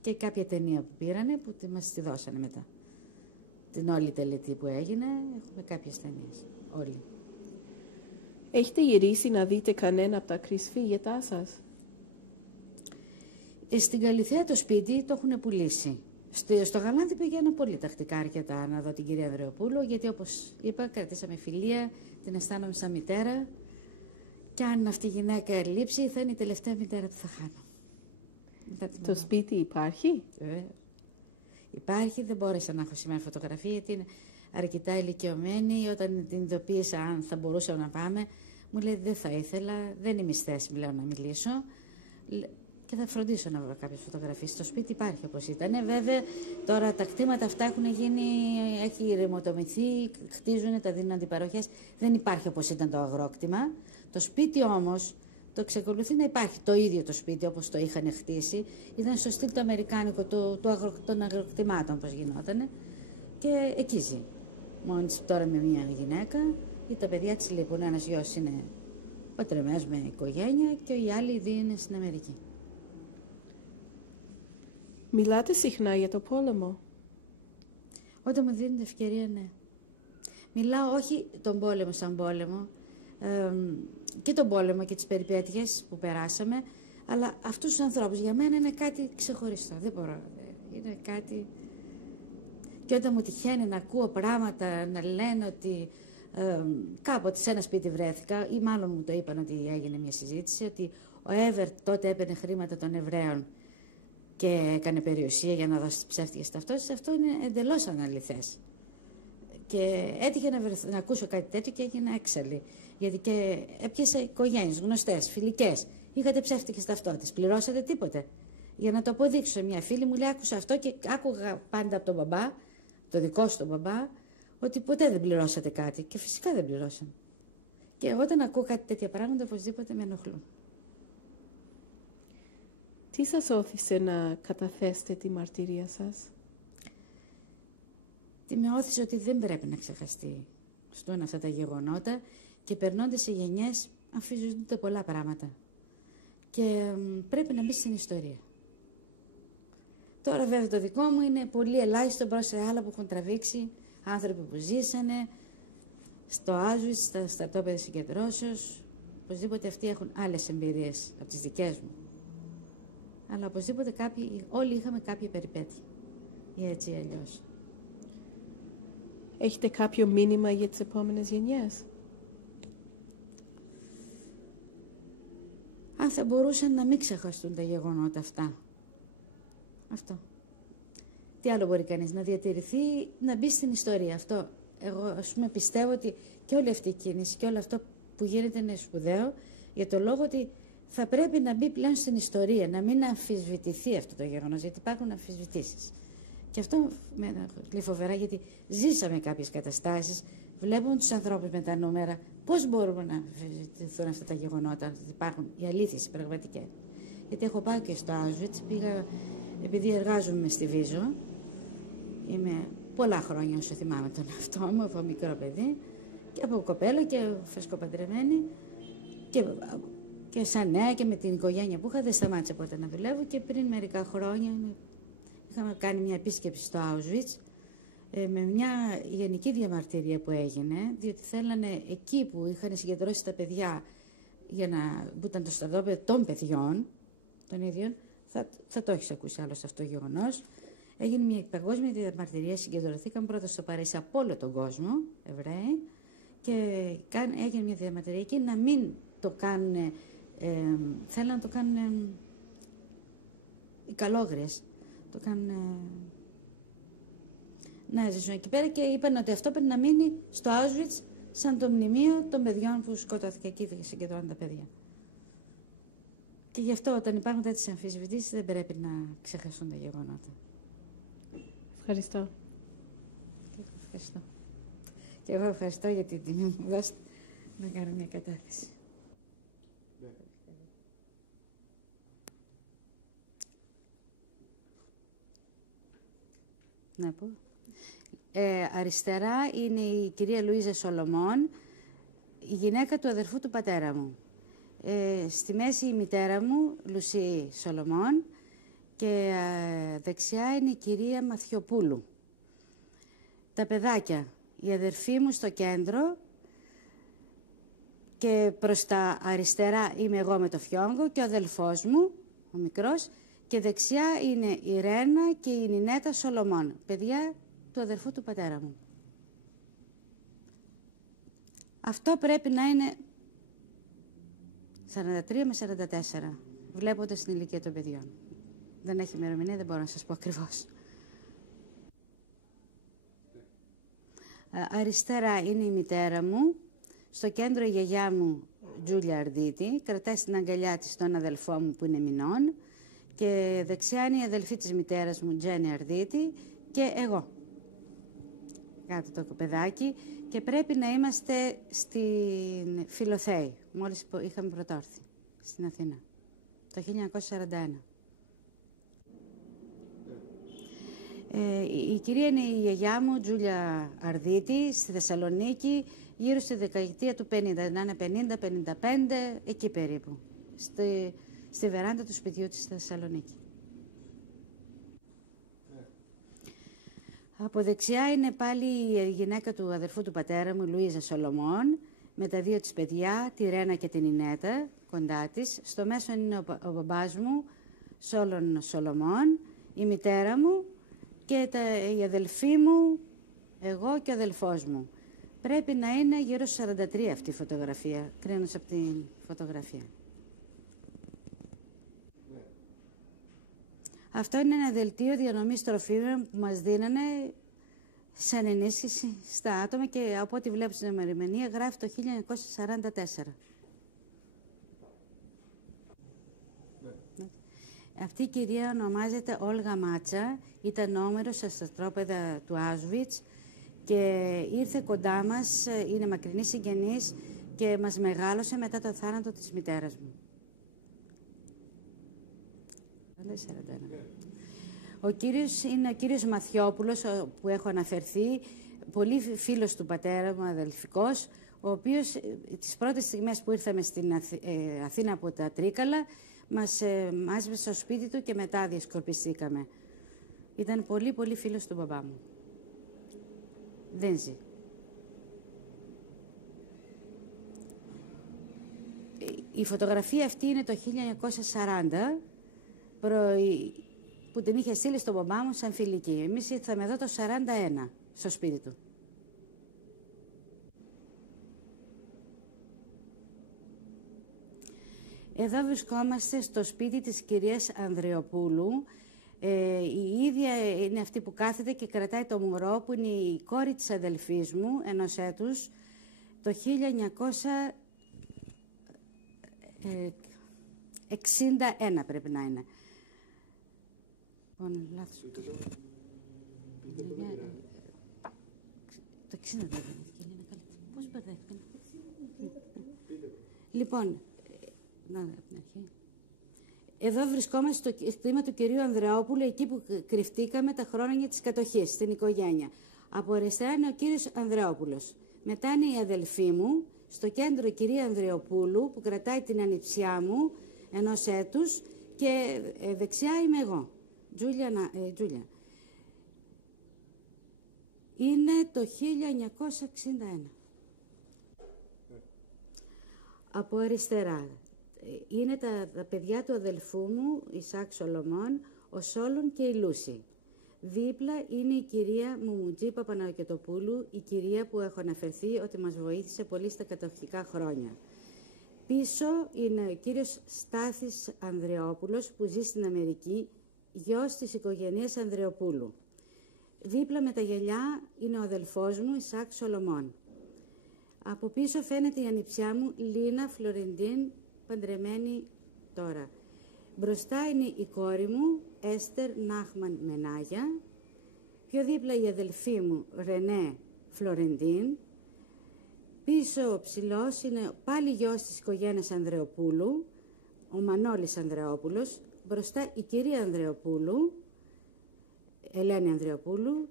Και κάποια ταινία που πήρανε που μας τη δώσανε μετά. Την όλη τελετή που έγινε, έχουμε κάποιες ταινίες, όλοι. Έχετε γυρίσει να δείτε κανένα από τα κρυσφύγετά σας? Στην Καλυθέα το σπίτι το έχουν πουλήσει. Στο Γαλάντι πηγαίνω πολύ τακτικά αρκετά να δω την κυρία Ανδριοπούλου, γιατί όπως είπα κρατήσαμε φιλία, την αισθάνομαι σαν μητέρα, και αν αυτή η γυναίκα λείψει θα είναι η τελευταία μητέρα που θα χάνω. Το σπίτι υπάρχει? Υπάρχει, δεν μπόρεσα να έχω σήμερα φωτογραφία γιατί είναι αρκετά ηλικιωμένη. Όταν την ειδοποίησα αν θα μπορούσαμε να πάμε, μου λέει δεν θα ήθελα, δεν είμαι στη θέση πλέον να μιλήσω και θα φροντίσω να βρω κάποιες φωτογραφίες. Το σπίτι υπάρχει όπως ήταν. Βέβαια τώρα τα κτήματα αυτά έχουν γίνει, έχει ρημοτομηθεί, χτίζουν, τα δίνουν αντιπαροχές. Δεν υπάρχει όπως ήταν το αγρόκτημα. Το σπίτι όμως το εξακολουθεί να υπάρχει το ίδιο το σπίτι όπως το είχαν χτίσει. Ήταν στο στυλ το αμερικάνικο των αγροκτημάτων όπως γινότανε. Και εκεί ζει. Μόνη της τώρα με μια γυναίκα. Ή τα παιδιά της λείπουν. Ένας γιος είναι πατρεμένος με οικογένεια και οι άλλοι δύο είναι στην Αμερική. Μιλάτε συχνά για το πόλεμο? Όταν μου δίνετε ευκαιρία, ναι. Μιλάω όχι τον πόλεμο σαν πόλεμο, και τον πόλεμο και τις περιπέτειες που περάσαμε, αλλά αυτούς τους ανθρώπους για μένα είναι κάτι ξεχωριστό. Δεν μπορώ. Είναι κάτι... Και όταν μου τυχαίνει να ακούω πράγματα, να λένε ότι κάποτε σε ένα σπίτι βρέθηκα, ή μάλλον μου το είπαν ότι έγινε μια συζήτηση, ότι ο Εύερτ τότε έπαιρνε χρήματα των Εβραίων και έκανε περιουσία για να δώσει ψεύτικες ταυτότητες, αυτό είναι εντελώς αναλυθές. Και έτυχε να ακούσω κάτι τέτοιο και έγινα έξαλλη. Γιατί και έπιασα οικογένειες, γνωστές, φιλικές. Είχατε ψεύτικες ταυτότητες. Πληρώσατε τίποτε? Για να το αποδείξω σε μια φίλη μου, λέει: άκουσα αυτό και άκουγα πάντα από τον μπαμπά, το δικό σου τον μπαμπά, ότι ποτέ δεν πληρώσατε κάτι. Και φυσικά δεν πληρώσαμε. Και όταν ακούω κάτι τέτοια πράγματα, οπωσδήποτε με ενοχλούν. Τι σας όθησε να καταθέσετε τη μαρτυρία σας? Τι με όθησε ότι δεν πρέπει να ξεχαστεί στον αυτά τα γεγονότα και περνώντας σε γενιές αμφισβητούνται πολλά πράγματα. Και πρέπει να μπει στην ιστορία. Τώρα βέβαια το δικό μου είναι πολύ ελάχιστο μπρος σε άλλα που έχουν τραβήξει άνθρωποι που ζήσανε στο Auschwitz, στα στρατόπεδα συγκεντρώσεως. Οπωσδήποτε αυτοί έχουν άλλες εμπειρίες από τις δικές μου. Αλλά οπωσδήποτε όλοι είχαμε κάποια περιπέτεια. Ή έτσι ή αλλιώς. Έχετε κάποιο μήνυμα για τις επόμενες γενιές? Αν θα μπορούσαν να μην ξεχαστούν τα γεγονότα αυτά. Αυτό. Τι άλλο μπορεί κανείς? Να διατηρηθεί, να μπει στην ιστορία. Αυτό. Εγώ ας πούμε πιστεύω ότι και όλη αυτή η κίνηση και όλο αυτό που γίνεται είναι σπουδαίο για το λόγο ότι θα πρέπει να μπει πλέον στην ιστορία, να μην αμφισβητηθεί αυτό το γεγονός, γιατί υπάρχουν αμφισβητήσεις. Και αυτό με ενοχλεί φοβερά, γιατί ζήσαμε κάποιες καταστάσεις, βλέπουμε τους ανθρώπους με τα νούμερα, πώς μπορούμε να αμφισβητηθούν αυτά τα γεγονότα, ότι υπάρχουν οι αλήθειες, οι πραγματικές. Γιατί έχω πάει και στο Auschwitz, πήγα, επειδή εργάζομαι στη Βίζο, είμαι πολλά χρόνια όσο θυμάμαι τον εαυτό μου, από μικρό παιδί, και από κοπέλα και φρεσκοπαντρεμένη, και σαν νέα και με την οικογένεια που είχα, δεν σταμάτησα ποτέ να δουλεύω και πριν μερικά χρόνια είχαμε κάνει μια επίσκεψη στο Auschwitz με μια γενική διαμαρτυρία που έγινε, διότι θέλανε εκεί που είχαν συγκεντρώσει τα παιδιά που ήταν το στρατόπεδο των παιδιών, των ίδιων, θα το έχεις ακούσει άλλο σε αυτό το γεγονός. Έγινε μια παγκόσμια διαμαρτυρία, συγκεντρωθήκαν πρώτα στο Παρίσι από όλο τον κόσμο, Εβραίοι, και έγινε μια διαμαρτυρία εκεί να μην το κάνουν θέλουν να το κάνουν οι καλόγριες. Το κάνουν να ζήσουν εκεί πέρα και είπαν ότι αυτό πρέπει να μείνει στο Auschwitz σαν το μνημείο των παιδιών που σκοτώθηκε εκεί και συγκεντρώνουν τα παιδιά. Και γι' αυτό όταν υπάρχουν τέτοιες αμφισβητήσεις δεν πρέπει να ξεχαστούν τα γεγονότα. Ευχαριστώ. Και εγώ ευχαριστώ. Και εγώ ευχαριστώ για την τιμή μου δώσετε να κάνω μια κατάθεση. Να πω. Αριστερά είναι η κυρία Λουίζα Σολομών, η γυναίκα του αδερφού του πατέρα μου. Στη μέση η μητέρα μου, Λουσί Σολομών, και δεξιά είναι η κυρία Μαθιοπούλου. Τα παιδάκια, η αδερφή μου στο κέντρο και προς τα αριστερά είμαι εγώ με το Φιόγκο και ο αδελφός μου, ο μικρός, και δεξιά είναι η Ρένα και η Νινέτα Σολομών, παιδιά του αδερφού του πατέρα μου. Αυτό πρέπει να είναι 43 με 44, βλέποντας την ηλικία των παιδιών. Δεν έχει ημερομηνία, δεν μπορώ να σας πω ακριβώς. Αριστερά είναι η μητέρα μου, στο κέντρο η γιαγιά μου, Τζούλια Αρδίτη, κρατάει στην αγκαλιά της τον αδελφό μου που είναι μηνών, και δεξιά είναι η αδελφή της μητέρας μου, Τζένι Αρδίτη, και εγώ. Κάτω το παιδάκι, και πρέπει να είμαστε στην Φιλοθέη, μόλις είχαμε πρωτόρθει, στην Αθήνα, το 1941. Η κυρία είναι η γιαγιά μου, Τζούλια Αρδίτη, στη Θεσσαλονίκη, γύρω στη δεκαετία του 50, να είναι 50-55, εκεί περίπου, στη βεράντα του σπιτιού της στη Θεσσαλονίκη. Από δεξιά είναι πάλι η γυναίκα του αδερφού του πατέρα μου, Λουίζα Σολομών, με τα δύο της παιδιά, τη Ρένα και την Ινέτα, κοντά της. Στο μέσο είναι ο μπαμπάς μου, Σόλων Σολομών, η μητέρα μου και η αδελφή μου, εγώ και ο αδελφός μου. Πρέπει να είναι γύρω στους 43 αυτή η φωτογραφία, κρίνοντας από την φωτογραφία. Αυτό είναι ένα δελτίο διανομής τροφίμων που μας δίνανε σαν ενίσχυση στα άτομα και από ό,τι βλέπω στην ημερομηνία γράφει το 1944. Αυτή η κυρία ονομάζεται Όλγα Μάτσα, ήταν όμηρος στα στρατόπεδα του Auschwitz και ήρθε κοντά μας, είναι μακρινή συγγενής και μας μεγάλωσε μετά το θάνατο της μητέρας μου. Ο κύριος είναι ο κύριος Μαθιόπουλος, που έχω αναφερθεί, πολύ φίλος του πατέρα μου, αδελφικός, ο οποίος τις πρώτες στιγμές που ήρθαμε στην Αθήνα από τα Τρίκαλα, μας μάζεψε στο σπίτι του και μετά διασκορπιστήκαμε. Ήταν πολύ πολύ φίλος του μπαμπά μου. Δεν ζει. Η φωτογραφία αυτή είναι το 1940, που την είχε στείλει στον μπαμπά μου σαν φιλική. Εμείς ήρθαμε εδώ το 41 στο σπίτι του. Εδώ βρισκόμαστε στο σπίτι της κυρίας Ανδριοπούλου. Η ίδια είναι αυτή που κάθεται και κρατάει το μωρό, που είναι η κόρη της αδελφής μου, ενός έτους, το 1961 πρέπει να είναι. Λοιπόν, λάθος. Το 60 δεν είναι. Πώς μπερδεύτηκαν. Λοιπόν, εδώ βρισκόμαστε στο κτήμα του κυρίου Ανδρεόπουλου, εκεί που κρυφτήκαμε τα χρόνια της κατοχής, στην οικογένεια. Από αριστερά είναι ο κύριος Ανδρεόπουλος. Μετά είναι η αδελφή μου, στο κέντρο η κυρία Ανδρεοπούλου, που κρατάει την ανιψιά μου ενός έτους, και δεξιά είμαι εγώ, Τζούλια. Είναι το 1961. Από αριστερά είναι τα παιδιά του αδελφού μου, η Σάκ Σολομών, ο Σόλων και η Λούση. Δίπλα είναι η κυρία Μουμουτζή Παπανακιωτοπούλου, η κυρία που έχω αναφερθεί ότι μας βοήθησε πολύ στα κατοχικά χρόνια. Πίσω είναι ο κύριος Στάθης Ανδρεόπουλος, που ζει στην Αμερική, γιος της οικογένειας Ανδρεοπούλου. Δίπλα με τα γυαλιά είναι ο αδελφός μου, Ισάκ Σολομών. Από πίσω φαίνεται η ανιψιά μου, Λίνα Φλωρεντίν, παντρεμένη τώρα. Μπροστά είναι η κόρη μου, Έστερ Νάχμαν Μενάγια. Πιο δίπλα η αδελφή μου, Ρενέ Φλωρεντίν. Πίσω ο ψηλός είναι πάλι γιος της οικογένειας Ανδρεοπούλου, ο Μανώλης Ανδρεόπουλος. Μπροστά η κυρία Ανδρεοπούλου, Ελένη Ανδρεοπούλου.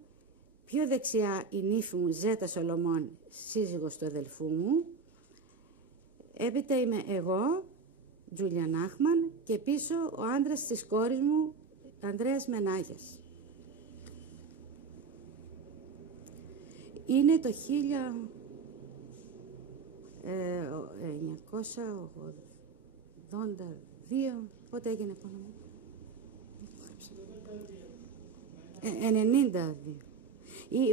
Πιο δεξιά η νύφη μου, Ζέτα Σολομών, σύζυγος του αδελφού μου. Έπειτα είμαι εγώ, Τζούλια Νάχμαν, και πίσω ο άντρας της κόρης μου, Ανδρέας Μενάγιας. Είναι το 1982, πότε έγινε πάνω μου? 92.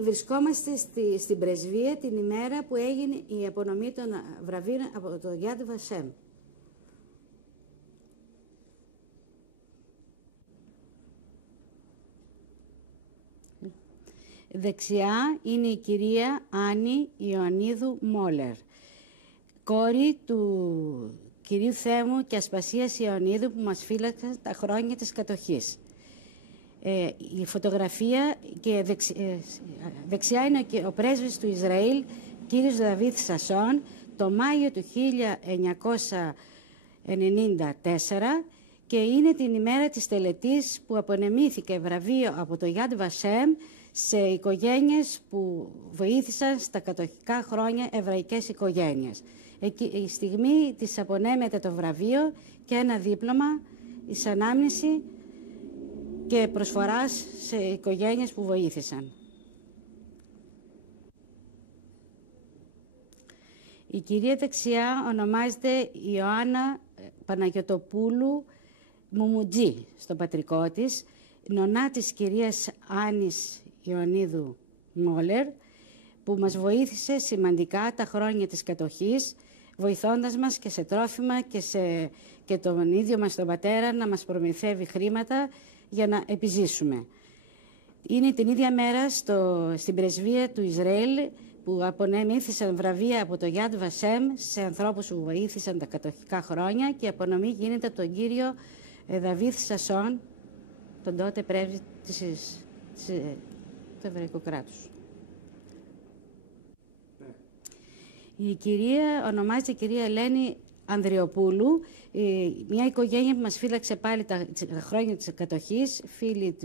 Βρισκόμαστε στην πρεσβεία την ημέρα που έγινε η απονομή των βραβείων από το Γιάντ Βασέμ. Δεξιά είναι η κυρία Άννη Ιωαννίδου Μόλερ, κόρη του κυρίου Θέμου και Ασπασίας Ιωαννίδου, που μας φύλαξαν τα χρόνια της κατοχής. Η φωτογραφία και δεξιά είναι ο πρέσβης του Ισραήλ, κύριος Δαβίδ Σασόν, το Μάιο του 1994, και είναι την ημέρα της τελετής που απονεμήθηκε βραβείο από το Γιάντ Βασέμ σε οικογένειες που βοήθησαν στα κατοχικά χρόνια εβραϊκές οικογένειες. Η στιγμή της απονέμεται το βραβείο και ένα δίπλωμα εις ανάμνηση και προσφοράς σε οικογένειες που βοήθησαν. Η κυρία δεξιά ονομάζεται Ιωάννα Παναγιωτοπούλου Μουμουτζή στο πατρικό της, νονά της κυρίας Άννης Ιωαννίδου Μόλερ, που μας βοήθησε σημαντικά τα χρόνια της κατοχής, βοηθώντας μας και σε τρόφιμα και τον ίδιο μας τον πατέρα να μας προμηθεύει χρήματα για να επιζήσουμε. Είναι την ίδια μέρα στην πρεσβεία του Ισραήλ που απονεμήθησαν βραβεία από το Γιάντ Βασέμ σε ανθρώπους που βοήθησαν τα κατοχικά χρόνια, και η απονομή γίνεται από τον κύριο Δαβίδ Σασόν, τον τότε πρέσβη του Εβραϊκού κράτους. Η κυρία ονομάζεται κυρία Ελένη Ανδρεοπούλου, μια οικογένεια που μας φύλαξε πάλι τα χρόνια της κατοχής, φίλη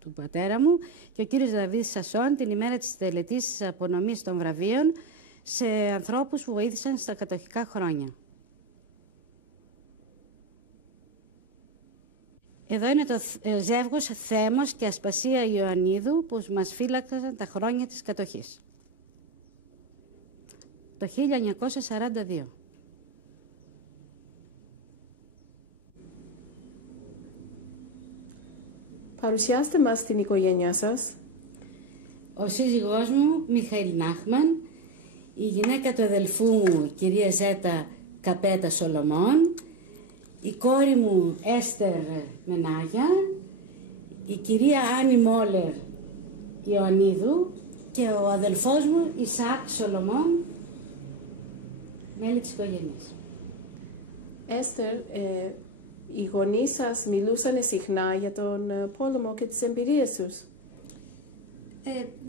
του πατέρα μου, και ο κύριος Δαβίδ Σασόν την ημέρα της τελετής απονομής των βραβείων σε ανθρώπους που βοήθησαν στα κατοχικά χρόνια. Εδώ είναι το ζεύγος Θέμος και Ασπασία Ιωαννίδου που μας φύλαξαν τα χρόνια της κατοχής. Το 1942. Παρουσιάστε μας την οικογένειά σας. Ο σύζυγός μου, Μιχαήλ Νάχμαν, η γυναίκα του αδελφού μου, κυρία Ζέτα Καπέτα Σολομών, η κόρη μου Έστερ Μενάγια, η κυρία Άννη Μόλερ Ιωαννίδου και ο αδελφός μου Ισάκ Σολομών, μέλη της οικογένειας. Έστερ, οι γονείς σας μιλούσαν συχνά για τον πόλεμο και τις εμπειρίες τους.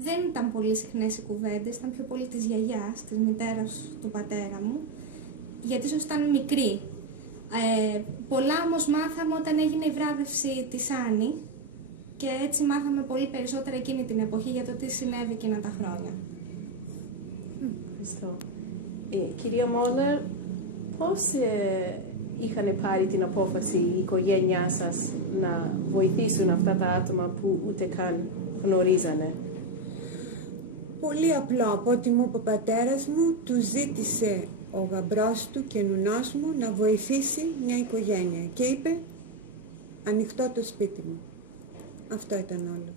Δεν ήταν πολύ συχνές οι κουβέντες, ήταν πιο πολύ της γιαγιάς, της μητέρας του πατέρα μου, γιατί ίσως ήταν μικρή. Πολλά όμως μάθαμε όταν έγινε η βράβευση της Άννη και έτσι μάθαμε πολύ περισσότερα εκείνη την εποχή για το τι συνέβη εκείνα τα χρόνια. Ευχαριστώ. Κυρία Μόλερ, πώς είχαν πάρει την απόφαση η οικογένειά σας να βοηθήσουν αυτά τα άτομα που ούτε καν γνωρίζανε? Πολύ απλό. Από ό,τι μου είπε ο πατέρας μου, του ζήτησε ο γαμπρός του και νουνός μου να βοηθήσει μια οικογένεια και είπε ανοιχτό το σπίτι μου. Αυτό ήταν όλο.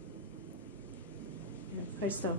Ευχαριστώ.